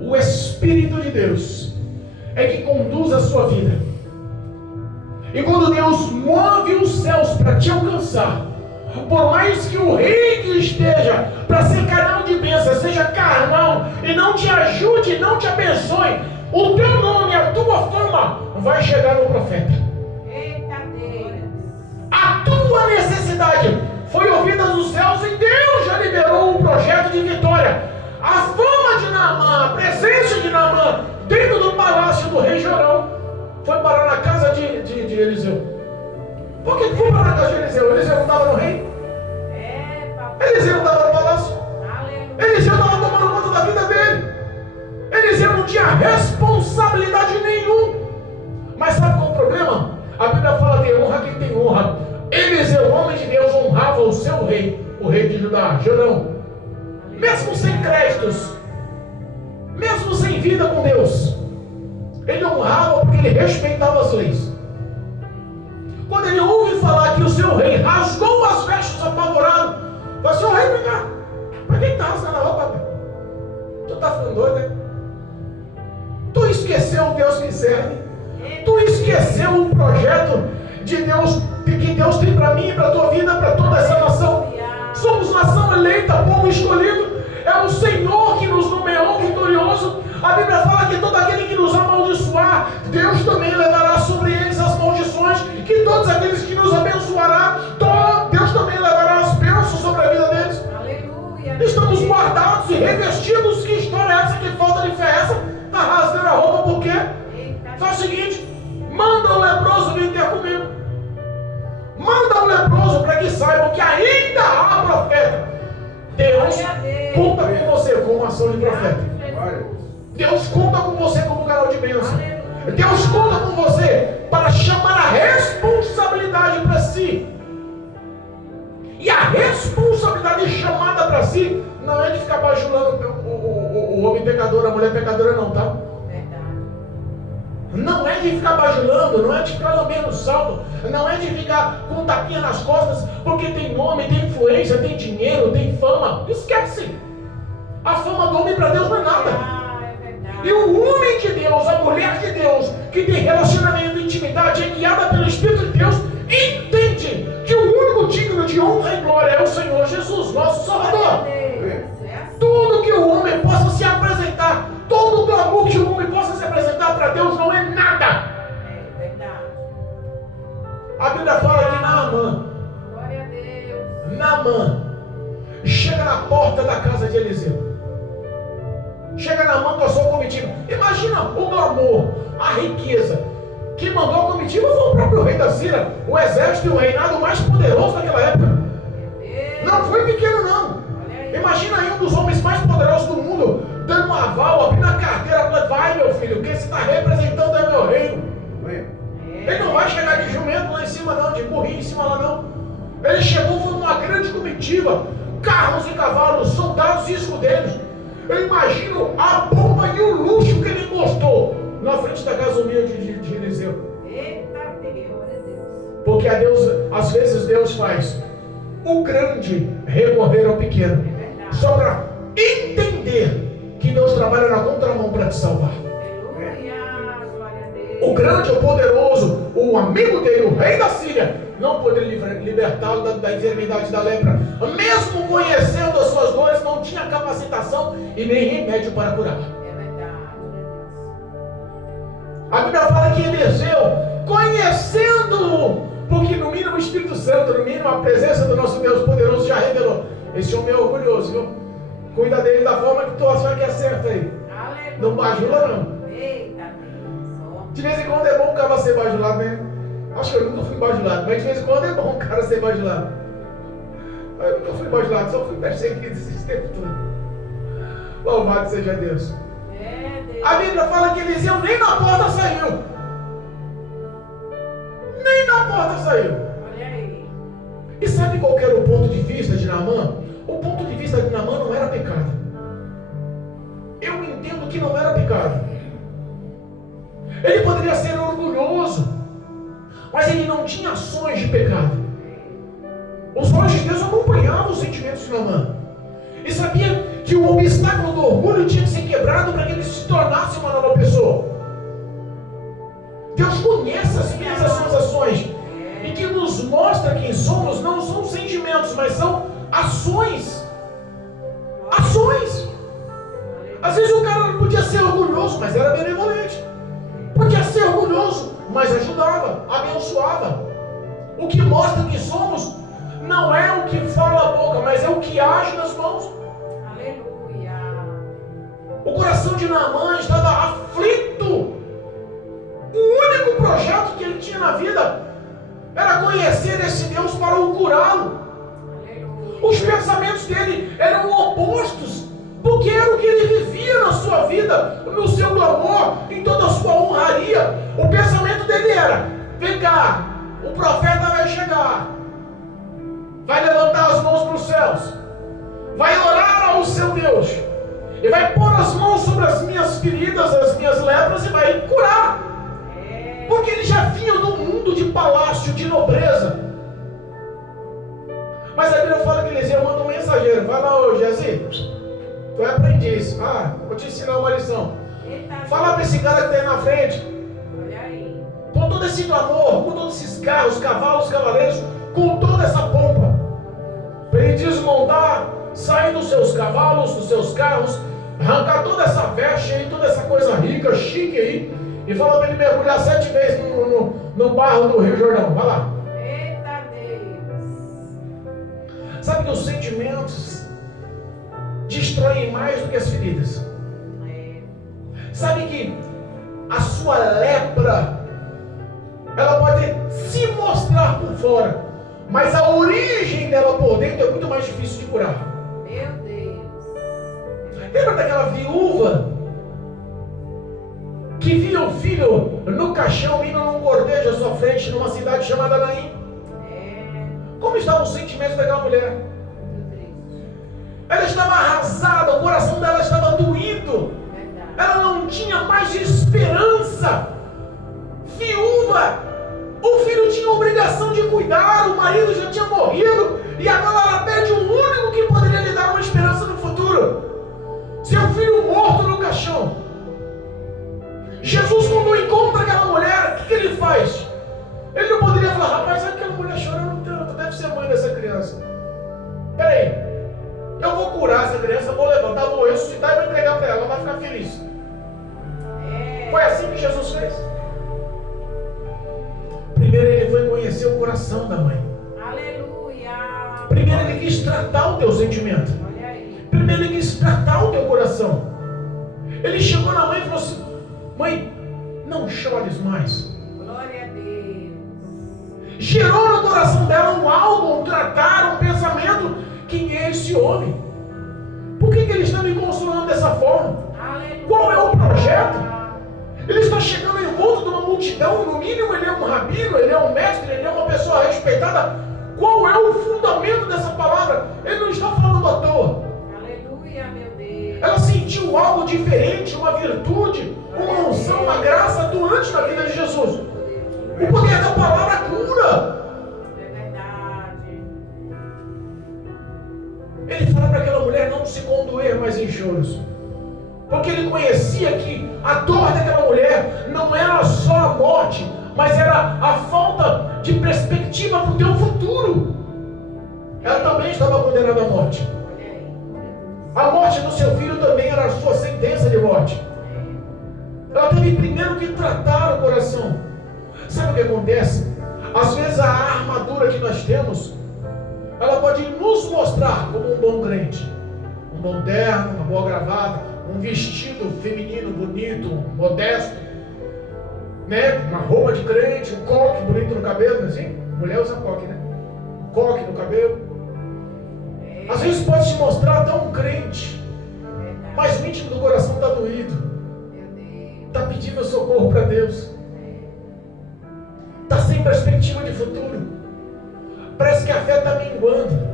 O Espírito de Deus é que conduz a sua vida. E quando Deus move os céus para te alcançar, por mais que o rei que esteja para ser canal de bênção seja carnal e não te ajude, não te abençoe, o teu nome, a tua fama vai chegar no profeta. Eita Deus. A tua necessidade foi ouvida nos céus e Deus já liberou um projeto de vitória. A fama de Naamã, a presença de Naamã dentro do palácio do rei Jorão foi parar na casa de Eliseu. Por que foi parar na casa de Eliseu? Eliseu não estava no rei? Eliseu não estava no palácio? Eliseu estava tomando conta da vida dele. Eliseu não tinha responsabilidade nenhuma. Mas sabe qual é o problema? A Bíblia fala de honra quem tem honra. Eliseu, homem de Deus, honrava o seu rei, o rei de Judá, Jorão. Mesmo sem créditos, mesmo sem vida com Deus, ele honrava porque ele respeitava as leis. Quando ele ouve falar que o seu rei rasgou as vestes apavorado, fala: seu rei, vem cá, para quem está rasgando a roupa? Tu está ficando doido, né? Tu esqueceu o Deus que serve. Tu esqueceu o projeto de Deus, que Deus tem para mim e para a tua vida, para toda essa nação. Somos nação eleita, povo escolhido. É o Senhor que nos nomeou vitorioso. A Bíblia fala que todo aquele que nos amaldiçoar, Deus também levará sobre eles as maldições. Que todos aqueles que nos abençoará, Deus também levará as bênçãos sobre a vida deles. Aleluia. Estamos guardados e revestidos. Que história é essa? Que falta de fé é essa? Está rasgando a roupa por quê? Faz o seguinte: manda o leproso vir ter comigo. Manda o leproso para que saibam que ainda há profeta. Deus conta com você como ação de profeta. Deus conta com você como canal de bênção. Deus conta com você para chamar a responsabilidade para si. E a responsabilidade chamada para si não é de ficar bajulando o homem pecador, a mulher pecadora, não, tá? Não é de ficar bajulando, não é de ficar lambendo o salto, não é de ficar com tapinha nas costas, porque tem nome, tem influência, tem dinheiro, tem fama. Esquece! A fama do homem para Deus não é nada. E o homem de Deus, a mulher de Deus, que tem relacionamento e intimidade, é guiada pelo Espírito de Deus, entende que o único digno de honra e glória é o Senhor Jesus, nosso Salvador. Tudo que o homem possa se apresentar, todo o clamor que o homem possa se apresentar para Deus não é nada. É verdade. A Bíblia fala que Naamã, Glória a Deus. Naamã chega na porta da casa de Eliseu. Chega Naamã com a sua comitiva. Imagina o glamour, a riqueza. Quem mandou a comitiva foi o próprio rei da Síria, o exército e o reinado mais poderoso daquela época. Não foi pequeno, não. Olha aí. Imagina aí um dos homens mais poderosos do mundo, dando um aval, abrindo a carteira, falando: vai, meu filho, o que você está representando é meu reino. Ele não vai chegar de jumento lá em cima, não, de burrinho em cima lá, não. Ele chegou com uma grande comitiva, carros e cavalos, soldados e escudeiros. Eu imagino a pompa e o luxo que ele encostou na frente da casa humilde de Eliseu. Eita Deus. Porque às vezes Deus faz o grande recorrer ao pequeno, É verdade. só para entender que Deus trabalha na contramão para te salvar. Aleluia. Glória a Deus. O grande, o poderoso, o amigo dele, o rei da Síria, não poderia libertá-lo da enfermidade da lepra. Mesmo conhecendo as suas dores, não tinha capacitação e nem remédio para curar. É verdade. A Bíblia fala que Eliseu, conhecendo, porque no mínimo o Espírito Santo, no mínimo a presença do nosso Deus poderoso já revelou: esse homem é orgulhoso, viu? Cuida dele da forma que tu achar que é certo aí. Aleluia. Não bajula, não. Eita Deus. De vez em quando é bom o cara ser bajulado, né? Acho que eu nunca fui bajulado, mas de vez em quando é bom o cara ser bajulado. Eu nunca fui bajulado, só fui perseguido esses tempos todos. Louvado seja Deus. É Deus. A Bíblia fala que Eliseu nem na porta saiu. Nem na porta saiu. Olha aí. E sabe qual que era o ponto de vista de Naamã? O ponto de vista de Naamã não era pecado. Eu entendo que não era pecado. Ele poderia ser orgulhoso, mas ele não tinha ações de pecado. Os olhos de Deus acompanhavam os sentimentos de Naamã. E sabia que o obstáculo do orgulho tinha que ser quebrado para que ele se tornasse uma nova pessoa. Deus conhece as minhas suas ações e que nos mostra quem somos não são sentimentos, mas são ações. Ações. Às vezes o cara não podia ser orgulhoso, mas era benevolente. Podia ser orgulhoso, mas ajudava, abençoava. O que mostra que somos não é o que fala a boca, mas é o que age nas mãos. Aleluia. O coração de Naamã estava aflito. O único projeto que ele tinha na vida era conhecer esse Deus para o curá-lo. Aleluia. Os pensamentos dele eram opostos, porque era o que ele vivia na sua vida, no seu clamor, em toda a sua honraria. O pensamento dele era: vem cá, o profeta vai chegar, vai levantar as mãos para os céus, vai orar ao seu Deus, e vai pôr as mãos sobre as minhas feridas, as minhas lepras, e vai curar. Porque ele já vinha do mundo de palácio, de nobreza. Mas a Bíblia fala que Eliseu manda um mensageiro: vai lá, ô Gezi, tu é aprendiz, vou te ensinar uma lição. Eita Fala para esse cara que está aí na frente, Olha aí. com todo esse clamor, com todos esses carros, cavalos, cavaleiros, com toda essa pompa, para ele desmontar, sair dos seus cavalos, dos seus carros, arrancar toda essa veste aí, toda essa coisa rica, chique aí, e fala para ele mergulhar 7 vezes no barro do Rio Jordão. Vai lá. Eita Deus. Sabe que os sentimentos destroem mais do que as feridas. Sabe que a sua lepra, ela pode se mostrar por fora, mas a origem dela por dentro é muito mais difícil de curar. Meu Deus. Lembra daquela viúva que via o filho no caixão indo num cortejo à sua frente numa cidade chamada Naim? Como estavam os sentimentos daquela mulher? Ela estava arrasada, o coração dela estava doído. Ela não tinha mais esperança. Viúva, o filho tinha a obrigação de cuidar, o marido já tinha morrido, e agora ela pede o único que poderia lhe dar uma esperança no futuro: seu filho morto no caixão. Jesus, quando encontra aquela mulher, o que ele faz? Ele não poderia falar: rapaz, aquela mulher chorando tanto, deve ser mãe dessa criança. Peraí, eu vou curar essa criança, vou levantar, vou ressuscitar e vou entregar para ela, ela vai ficar feliz. Foi assim que Jesus fez. Primeiro ele foi conhecer o coração da mãe. Aleluia. Primeiro ele quis tratar o teu sentimento. Olha aí. Primeiro ele quis tratar o teu coração. Ele chegou na mãe e falou assim: mãe, não chores mais. Glória a Deus. Gerou no coração dela um algo, um tratar, um pensamento quem é esse homem? Por que ele está me consolando dessa forma? Qual é o projeto? Ele está chegando em volta de uma multidão, no mínimo ele é um rabino, ele é um mestre, ele é uma pessoa respeitada. Qual é o fundamento dessa palavra? Ele não está falando à toa. Aleluia, meu Deus. Ela sentiu algo diferente, uma virtude, uma unção, uma graça atuante na vida de Jesus. O poder da palavra cura. É verdade. Ele fala para aquela mulher não se condoer mais em choros. Porque ele conhecia que a dor daquela mulher não era só a morte, mas era a falta de perspectiva para o teu futuro. Ela também estava condenada à morte. Olha aí. A morte do seu filho também era a sua sentença de morte. Ela teve primeiro que tratar o coração. Sabe o que acontece? Às vezes a armadura que nós temos, ela pode nos mostrar como um bom crente. Um bom terno, uma boa gravata, um vestido feminino bonito, modesto, né? Uma roupa de crente, um coque bonito no cabelo, não é assim? Mulher usa coque, né? Um coque no cabelo. Às vezes pode te mostrar até um crente, mas o íntimo do coração está doído, está pedindo socorro para Deus, está sem perspectiva de futuro, parece que a fé está minguando.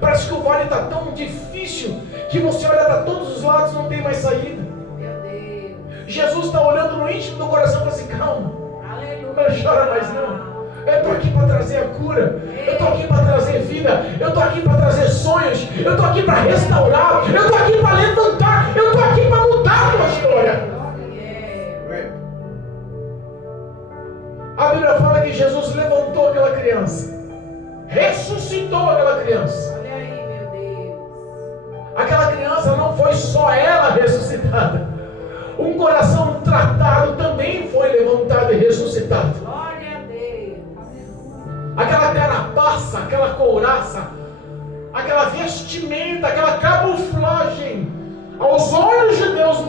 Parece que o vale está tão difícil que você olha para todos os lados e não tem mais saída. Meu Deus. Jesus está olhando no íntimo do coração e fala assim: calma, Aleluia. não chora mais não. Eu estou aqui para trazer a cura. Eu estou aqui para trazer vida. Eu estou aqui para trazer sonhos. Eu estou aqui para restaurar. Eu estou aqui para levantar. Eu estou aqui para mudar a tua história. A Bíblia fala que Jesus levantou aquela criança, ressuscitou aquela criança. Olha aí, meu Deus. Aquela criança não foi só ela ressuscitada. Um coração tratado também foi levantado e ressuscitado. Glória a Deus. Aquela carapaça, aquela couraça, aquela vestimenta, aquela camuflagem, aos olhos de Deus,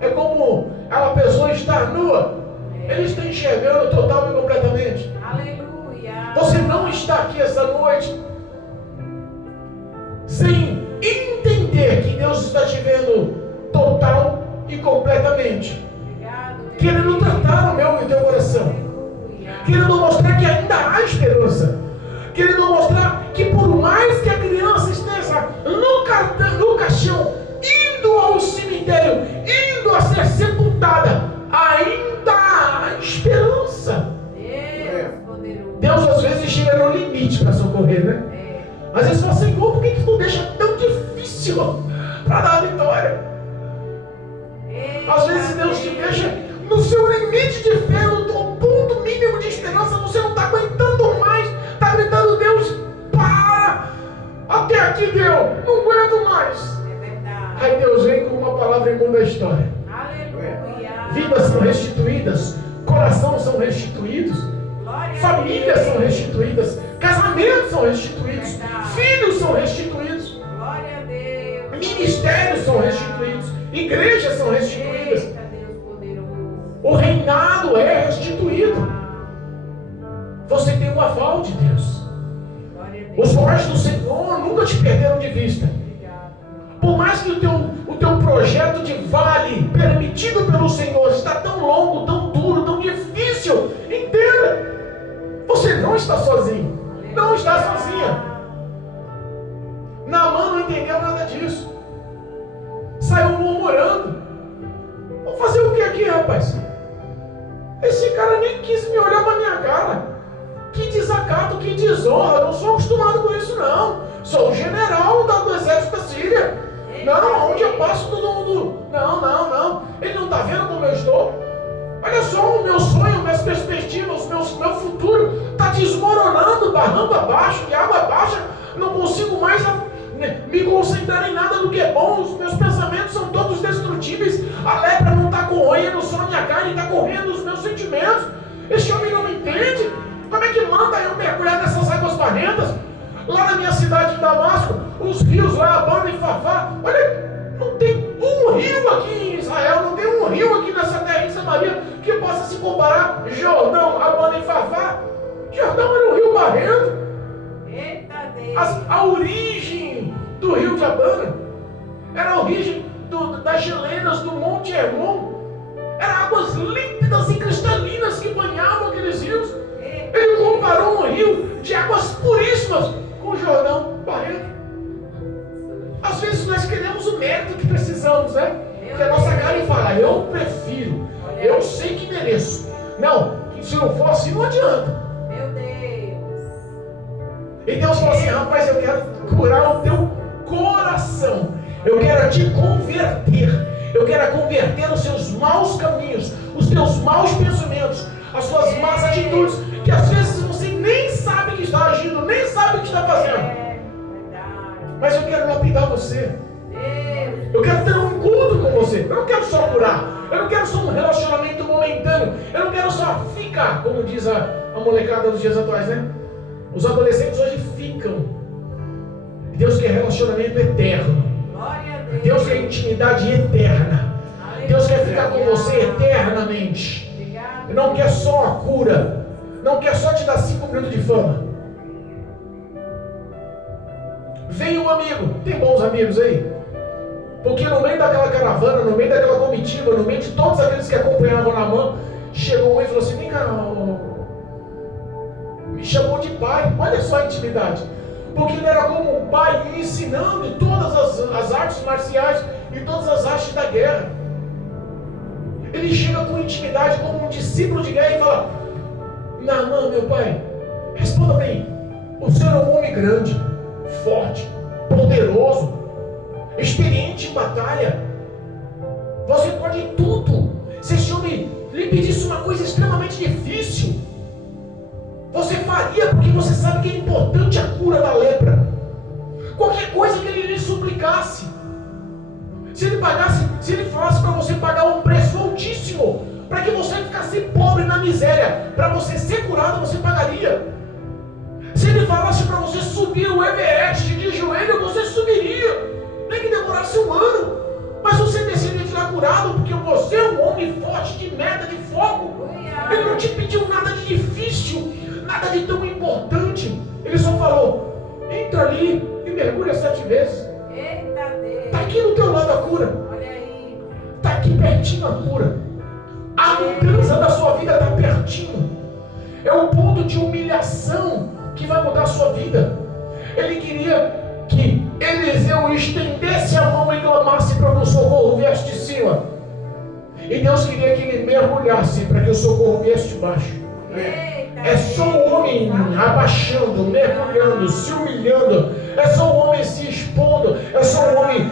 é como aquela pessoa estar nua. Ele está enxergando total e completamente. Aleluia. Você não está aqui essa noite sem entender que Deus está te vendo total e completamente, Obrigado. querendo tratar o meu e o teu coração, Aleluia. querendo mostrar que ainda há esperança, querendo mostrar que por mais que a criança esteja no caixão, indo ao cemitério, indo a ser sepultada, ainda há esperança. Deus poderoso. Deus às vezes chega no limite para socorrer, né? Às vezes fala: Senhor, por que tu deixa tão difícil para dar a vitória? Às vezes Deus te deixa no seu limite de fé, no ponto mínimo de esperança, você não está aguentando mais, está gritando: Deus, para! Até aqui deu, não aguento mais. É verdade. Aí Deus vem com uma palavra e muda a história. Aleluia. Vidas são restituídas, corações são restituídos, Glória a famílias Deus. são restituídas, casamentos são restituídos, Verdade. filhos são restituídos, Glória a Deus. ministérios são restituídos, igrejas são restituídas, Eita, Deus poderoso. o reinado é restituído. Você tem um aval de Deus. Glória a Deus. Os olhos do Senhor nunca te perderam de vista. Obrigado. Por mais que o teu projeto de vale, permitido pelo Senhor, está tão longo, tão duro, tão difícil, entenda, você não está sozinho, não está sozinha. Naamã não entendeu nada disso, saiu murmurando. Vou fazer o que aqui, rapaz? Esse cara nem quis me olhar para minha cara. Que desacato, que desonra. Eu não sou acostumado com isso, não. Sou o general do exército da Síria. Não, onde eu passo todo mundo. Não. Ele não está vendo como eu estou? Olha só o meu sonho, minhas perspectivas, meu futuro está desmoronando, barrando abaixo, de água abaixo. Não consigo mais me concentrar em nada do que é bom. Os meus pensamentos são todos destrutíveis. A lepra não está corroendo só a minha carne, está correndo os meus sentimentos. Esse homem não me entende. Como é que manda eu mergulhar nessas águas barrentas? Lá na minha cidade de Damasco, os rios lá, Abana e Fafá, olha, não tem um rio aqui em Israel, não tem um rio aqui nessa terra em Samaria que possa se comparar Jordão, Abana e Fafá. Jordão era um rio barrento, Eita Deus. A origem do rio de Abana era a origem das geleiras do Monte Hermon. Eram águas límpidas e cristalinas que banhavam aqueles rios. Ele comparou um rio de águas puríssimas com o Jordão Barreto. Às vezes nós queremos o mérito que precisamos, né? Porque a nossa carne fala, eu prefiro, eu sei que mereço. Não, se não for assim, não adianta. Meu Deus. E Deus falou assim, rapaz, eu quero curar o teu coração. Eu quero te converter. Eu quero converter os seus maus caminhos, os teus maus pensamentos, as suas más atitudes, que às vezes você nem sabe que está agindo, nem sabe o que está fazendo. Verdade. Mas eu quero lapidar você. Deus. Eu quero ter um encontro com você. Eu não quero só curar. Eu não quero só um relacionamento momentâneo. Eu não quero só ficar, como diz a molecada dos dias atuais, né? Os adolescentes hoje ficam. Deus quer relacionamento eterno. Glória a Deus. Deus quer intimidade eterna. Deus quer ficar com você eternamente. Obrigado. Não quer só a cura. Não quer só te dar 5 minutos de fama. Vem um amigo. Tem bons amigos aí? Porque no meio daquela caravana, no meio daquela comitiva, no meio de todos aqueles que acompanhavam Naamã, chegou um e falou assim, vem cá, me chamou de pai. Olha só a intimidade. Porque ele era como um pai ensinando todas as artes marciais e todas as artes da guerra. Ele chega com intimidade como um discípulo de guerra e fala, Naamã, meu pai, responda para mim. O senhor é um homem grande, forte, poderoso, experiente em batalha. Você pode em tudo. Se esse homem lhe pedisse uma coisa extremamente difícil, você faria, porque você sabe que é importante a cura da lepra. Qualquer coisa que ele lhe suplicasse. Se ele falasse para você pagar um preço altíssimo, para que você ficasse pobre na miséria, para você ser curado, você pagaria. Se ele falasse para você subir o Everest de joelho, você subiria. Nem que demorasse 1 ano. Mas você decidiu de lá curado, porque você é um homem forte, de meta, de foco. Ele não te pediu nada de difícil, nada de tão importante. Ele só falou, entra ali e mergulha 7 vezes. Eita Deus. Está aqui no teu lado a cura. Olha aí. Está aqui pertinho a cura. A mudança da sua vida está pertinho. É o ponto de humilhação que vai mudar a sua vida. Ele queria que Eliseu estendesse a mão e clamasse para que o socorro viesse de cima. E Deus queria que ele mergulhasse para que o socorro viesse de baixo. É só o homem abaixando, mergulhando, se humilhando. É só o homem se expondo. É só o homem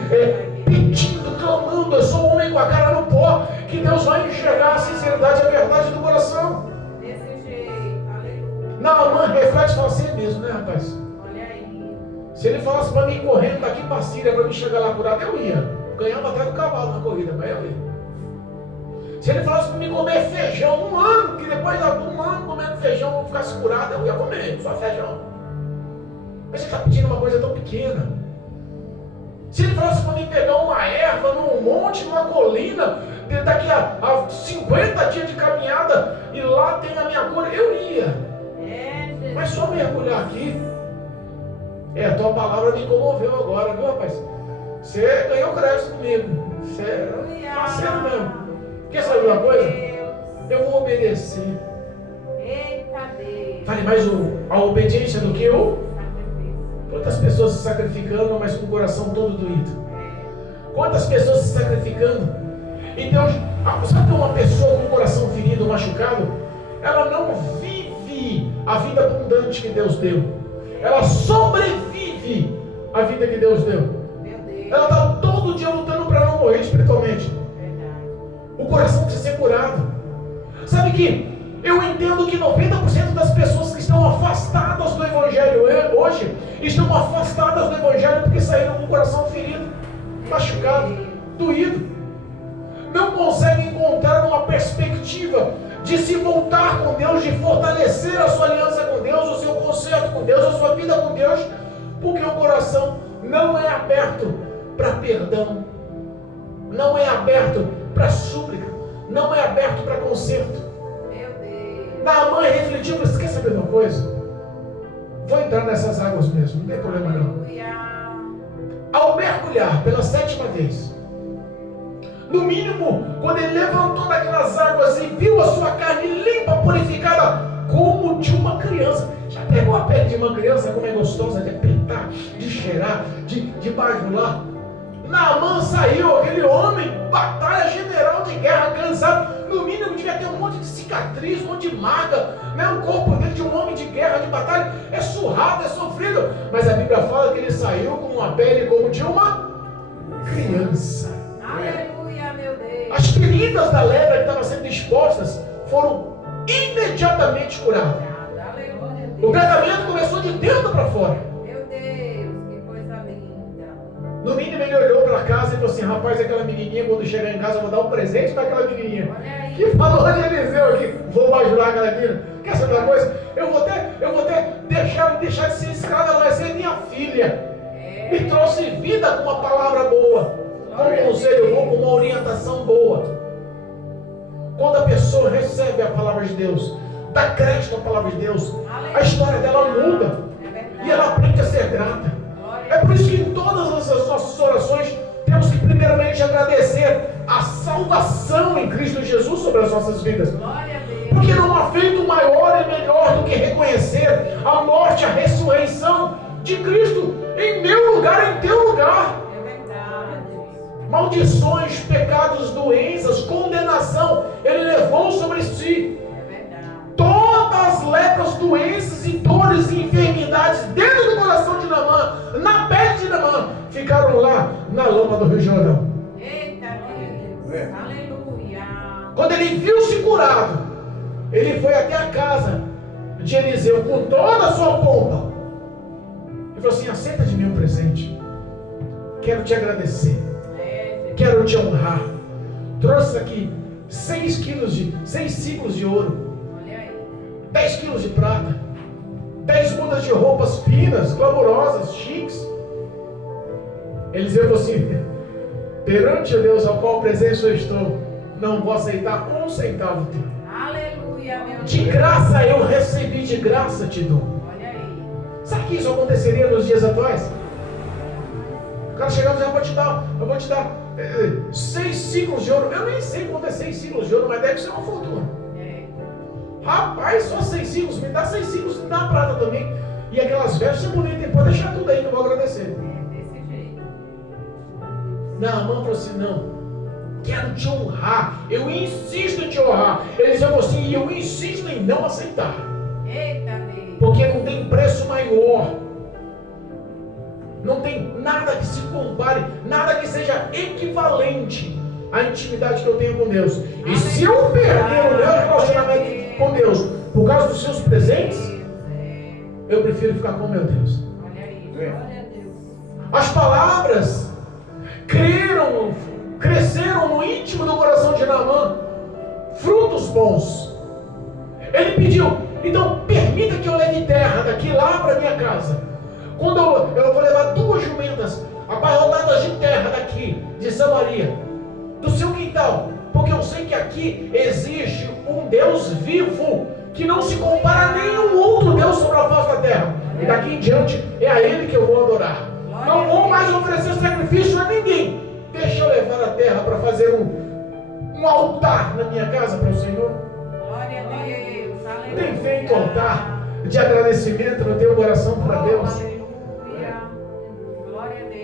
pedindo, clamando. É só o homem com a cara no pó que Deus vai enxergar a sinceridade e a verdade do coração. Desse jeito. Aleluia. Naamã reflete e fala assim mesmo, né, rapaz? Olha aí. Se ele falasse para mim correndo daqui para Síria para me chegar lá curado, eu ia. Ganhava até do cavalo na corrida, mas eu ia. Se ele falasse para mim comer feijão 1 ano, que depois de 1 ano comendo feijão eu ficasse curado, eu ia comer, só feijão. Mas você está pedindo uma coisa tão pequena. Se ele falasse para mim pegar uma erva num monte, numa colina, daqui a 50 dias de caminhada, e lá tem a minha cura, eu ia. Jesus. Mas só mergulhar aqui. A tua palavra me comoveu agora, viu, rapaz? Você ganhou crédito comigo. Você é parceiro mesmo. Quer saber uma coisa? Eu vou obedecer. Eita Deus. Fale mais a obediência do que o. Sacrifício. Quantas pessoas se sacrificando, mas com o coração todo doído? Quantas pessoas se sacrificando? E Deus, sabe que uma pessoa com o coração ferido, machucado, ela não vive a vida abundante que Deus deu. Ela sobrevive a vida que Deus deu. Meu Deus. Ela está todo dia lutando para não morrer espiritualmente. Verdade. O coração precisa ser curado. Sabe que eu entendo que 90% das pessoas que estão afastadas do Evangelho hoje estão afastadas do Evangelho porque saíram com o coração ferido, machucado, doído. Não conseguem encontrar uma perspectiva de se voltar com Deus, de fortalecer a sua aliança com Deus, o seu concerto com Deus, a sua vida com Deus, porque o coração não é aberto para perdão, não é aberto para súplica, não é aberto para conserto. Meu Deus. Naamã refletiu, você quer saber uma coisa? vou entrar nessas águas mesmo, não tem problema não. Aleluia. Ao mergulhar pela 7ª vez, no mínimo, quando ele levantou daquelas águas e viu a sua carne limpa, purificada, como de uma criança. Já pegou a pele de uma criança, como é gostosa de apertar, de cheirar, de bajular? Naamã saiu, aquele homem, batalha general de guerra, cansado. No mínimo devia ter um monte de cicatriz, um monte de marca, né? O corpo dele de um homem de guerra, de batalha, é surrado, é sofrido. Mas a Bíblia fala que ele saiu com uma pele como de uma criança. Aleluia, meu Deus. As feridas da lepra que estavam sendo expostas foram imediatamente curadas. Aleluia, O Deus. tratamento começou de dentro para fora. Meu Deus, que coisa linda. No mínimo ele olhou para casa e falou assim: rapaz, aquela menininha, quando chegar em casa eu vou dar um presente para aquela menininha. Olha aí. Que falou de Eliseu aqui, vou bajular aquela menina. Quer saber uma coisa? Eu vou até deixar de ser escrava, ela vai ser minha filha. Me trouxe vida com uma palavra boa, com um conselho bom, com uma orientação boa. Quando a pessoa recebe a palavra de Deus, dá crédito à palavra de Deus, a história dela muda e ela aprende a ser grata. É por isso que em todas as nossas orações temos que primeiramente agradecer a salvação em Cristo Jesus sobre as nossas vidas. Glória a Deus. Porque não há feito maior e melhor do que reconhecer a morte, a ressurreição de Cristo em meu lugar, em teu lugar. É verdade. Maldições, pecados, doenças, condenação, Ele levou sobre si. É verdade. Todas as lepras, doenças e dores e enfermidades dentro do coração de Naamã, na pele de Naamã, ficaram lá na lama do Rio Jordão. Eita Deus. Aleluia. Quando ele viu-se curado, ele foi até a casa de Eliseu com toda a sua pompa. Ele falou assim: aceita de mim um presente. Quero te agradecer. Quero te honrar. Trouxe aqui 6 ciclos de ouro, Olha aí. 10 quilos de prata, 10 mudas de roupas finas, glamurosas, chiques. Eliseu falou assim: perante a Deus ao qual presença eu estou, não vou aceitar um centavo teu. Aleluia, meu Deus. De graça eu recebi, de graça te dou. Olha aí. Sabe que isso aconteceria nos dias atuais? O cara chegava e dizia: eu vou te dar 6 ciclos de ouro. Eu nem sei quanto é 6 ciclos de ouro, mas deve ser uma fortuna. Rapaz, só 6 ciclos, me dá 6 ciclos, me dá a prata também. E aquelas vestes bonitas, pode deixar tudo aí que eu vou agradecer. Desse jeito. Naamã falou assim: não, quero te honrar, eu insisto em te honrar. Eles falou assim: e eu insisto em não aceitar, Eita Deus. porque não tem preço maior, não tem nada que se compare, nada que seja equivalente à intimidade que eu tenho com Deus. E se eu perder o meu relacionamento com Deus por causa dos seus presentes, eu prefiro ficar com meu Deus. Olha aí. Glória a Deus. As palavras cresceram no íntimo do coração de Naamã, frutos bons. Ele pediu: então permita que eu leve terra daqui lá para minha casa. Quando eu vou levar 2 jumentas abarrotadas de terra daqui, de Samaria, do seu quintal, porque eu sei que aqui existe um Deus vivo, que não se compara a nenhum outro Deus sobre a face da terra. E daqui em diante é a Ele que eu vou adorar. Não vou mais oferecer sacrifício a ninguém. Deixa eu levar a terra para fazer um altar na minha casa para o Senhor. Glória a Deus. Aleluia. Tem feito altar de agradecimento no teu coração para Deus. Aleluia. Glória a Deus.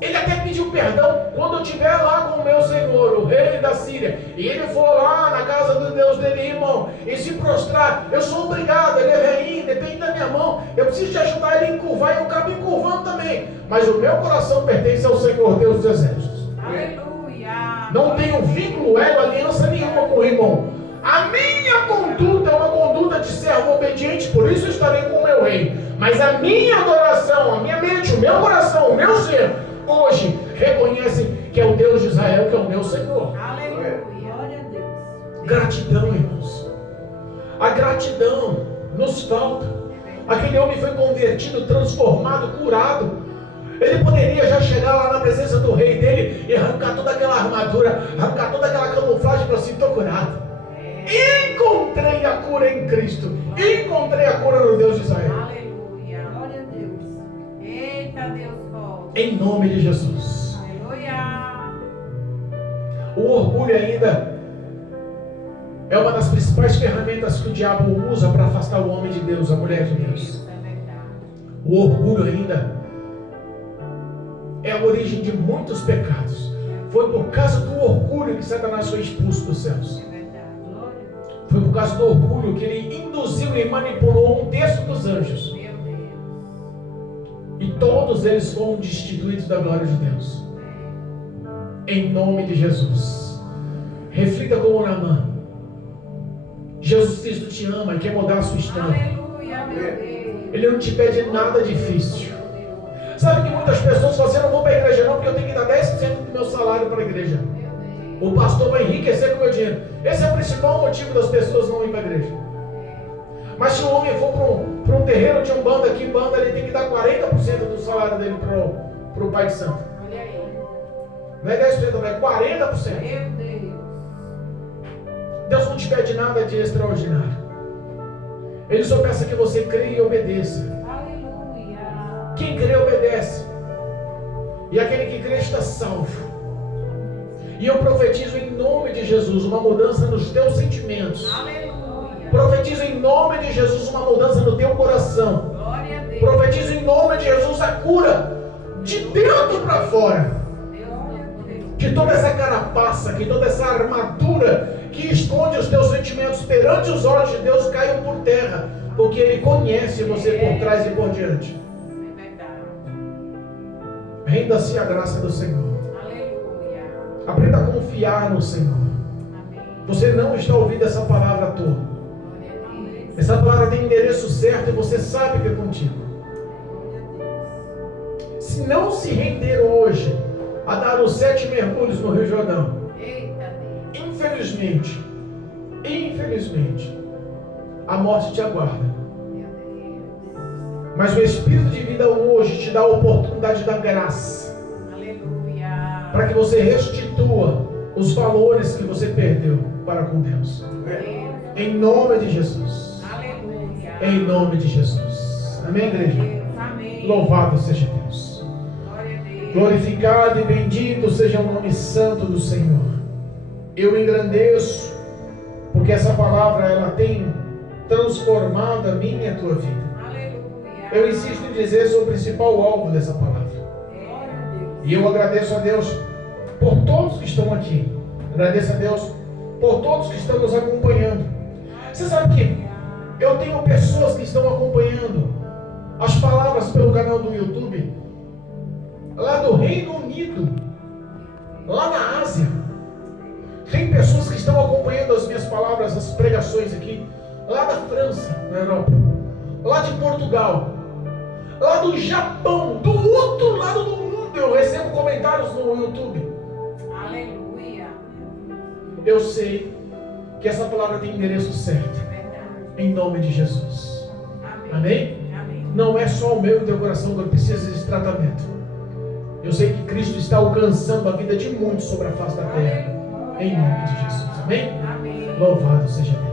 Ele até pediu perdão quando eu estiver lá com o meu Senhor, o rei da Síria, e ele for lá na casa do Deus dele, irmão, e se prostrar. Eu sou obrigado, ele é rei, depende da minha mão. Eu preciso te ajudar ele a encurvar, e eu acabo encurvando também. Mas o meu coração pertence ao Senhor, Deus dos exércitos. Aleluia. Não tenho vínculo, ego, aliança nenhuma com o irmão. A minha conduta é uma conduta de servo obediente, por isso eu estarei com o meu rei. Mas a minha adoração, a minha mente, o meu coração, o meu ser, hoje reconhecem que é o Deus de Israel, que é o meu Senhor. Aleluia. Glória a Deus. Gratidão, irmãos. A gratidão nos falta. Aquele homem foi convertido, transformado, curado. Ele poderia já chegar lá na presença do rei dele e arrancar toda aquela armadura, arrancar toda aquela camuflagem e falar assim: estou curado. Encontrei a cura em Cristo. Encontrei a cura no Deus de Israel. Aleluia. Glória a Deus, forte. Em nome de Jesus. Aleluia. O orgulho ainda é uma das principais ferramentas que o diabo usa para afastar o homem de Deus, a mulher de Deus. É verdade. O orgulho ainda é a origem de muitos pecados. Foi por causa do orgulho que Satanás foi expulso dos céus. É verdade. Glória. Foi por causa do orgulho que ele induziu e manipulou um terço dos anjos. Meu Deus. E todos eles foram destituídos da glória de Deus. Em nome de Jesus. Reflita como Naamã. Jesus Cristo te ama e quer mudar a sua história. Aleluia, meu Deus. Ele não te pede nada difícil. Sabe que muitas pessoas falam assim, eu não vou para a igreja não, porque eu tenho que dar 10% do meu salário para a igreja. O pastor vai enriquecer com o meu dinheiro. Esse é o principal motivo das pessoas não ir para a igreja. Mas se o homem for para um terreiro de Umbanda, aqui em Umbanda, ele tem que dar 40% do salário dele para o Pai de Santo. Olha aí. Não é 10%, não é 40%. Meu Deus. Deus não te pede nada de extraordinário. Ele só peça que você creia e obedeça. Aleluia. Quem crê, obedece. E aquele que crê está salvo. E eu profetizo em nome de Jesus uma mudança nos teus sentimentos. Aleluia. Profetizo em nome de Jesus uma mudança no teu coração. Glória a Deus. Profetizo em nome de Jesus a cura de dentro para fora. Que toda essa carapaça, que toda essa armadura que esconde os teus sentimentos perante os olhos de Deus caiam por terra, porque Ele conhece você por trás e por diante. É verdade. Renda-se à graça do Senhor. Aleluia. Aprenda a confiar no Senhor. Amém. Você não está ouvindo essa palavra à toa. Glória a Deus. Essa palavra tem endereço certo e você sabe que é contigo. Se não se render hoje a dar os 7 mergulhos no Rio Jordão, Eita Deus. infelizmente, a morte te aguarda. Meu Deus. Mas o Espírito de vida hoje te dá a oportunidade da graça Aleluia. para que você restitua os valores que você perdeu para com Deus. Em nome de Jesus. Aleluia. Em nome de Jesus. Amém, igreja? Deus. Amém. Louvado seja Deus. Glória a Deus. Glorificado e bendito seja o nome santo do Senhor. Eu engrandeço, porque essa palavra ela tem transformado a minha e a tua vida. Aleluia. Eu insisto em dizer sobre o principal alvo dessa palavra. Glória a Deus. E eu agradeço a Deus por todos que estão aqui. Agradeço a Deus por todos que estão nos acompanhando. Você sabe que eu tenho pessoas que estão acompanhando as palavras pelo canal do YouTube, lá do Reino Unido, lá na Ásia. Tem pessoas que estão acompanhando as minhas palavras, as pregações aqui, lá da França, na Europa, lá de Portugal, lá do Japão, do outro lado do mundo. Eu recebo comentários no YouTube. Aleluia. Eu sei que essa palavra tem endereço certo, Verdade. em nome de Jesus. Amém. Amém? Amém. Não é só o meu e o teu coração que precisa desse tratamento. Eu sei que Cristo está alcançando a vida de muitos sobre a face da terra, em nome de Jesus. Amém? Amém. Louvado seja Deus.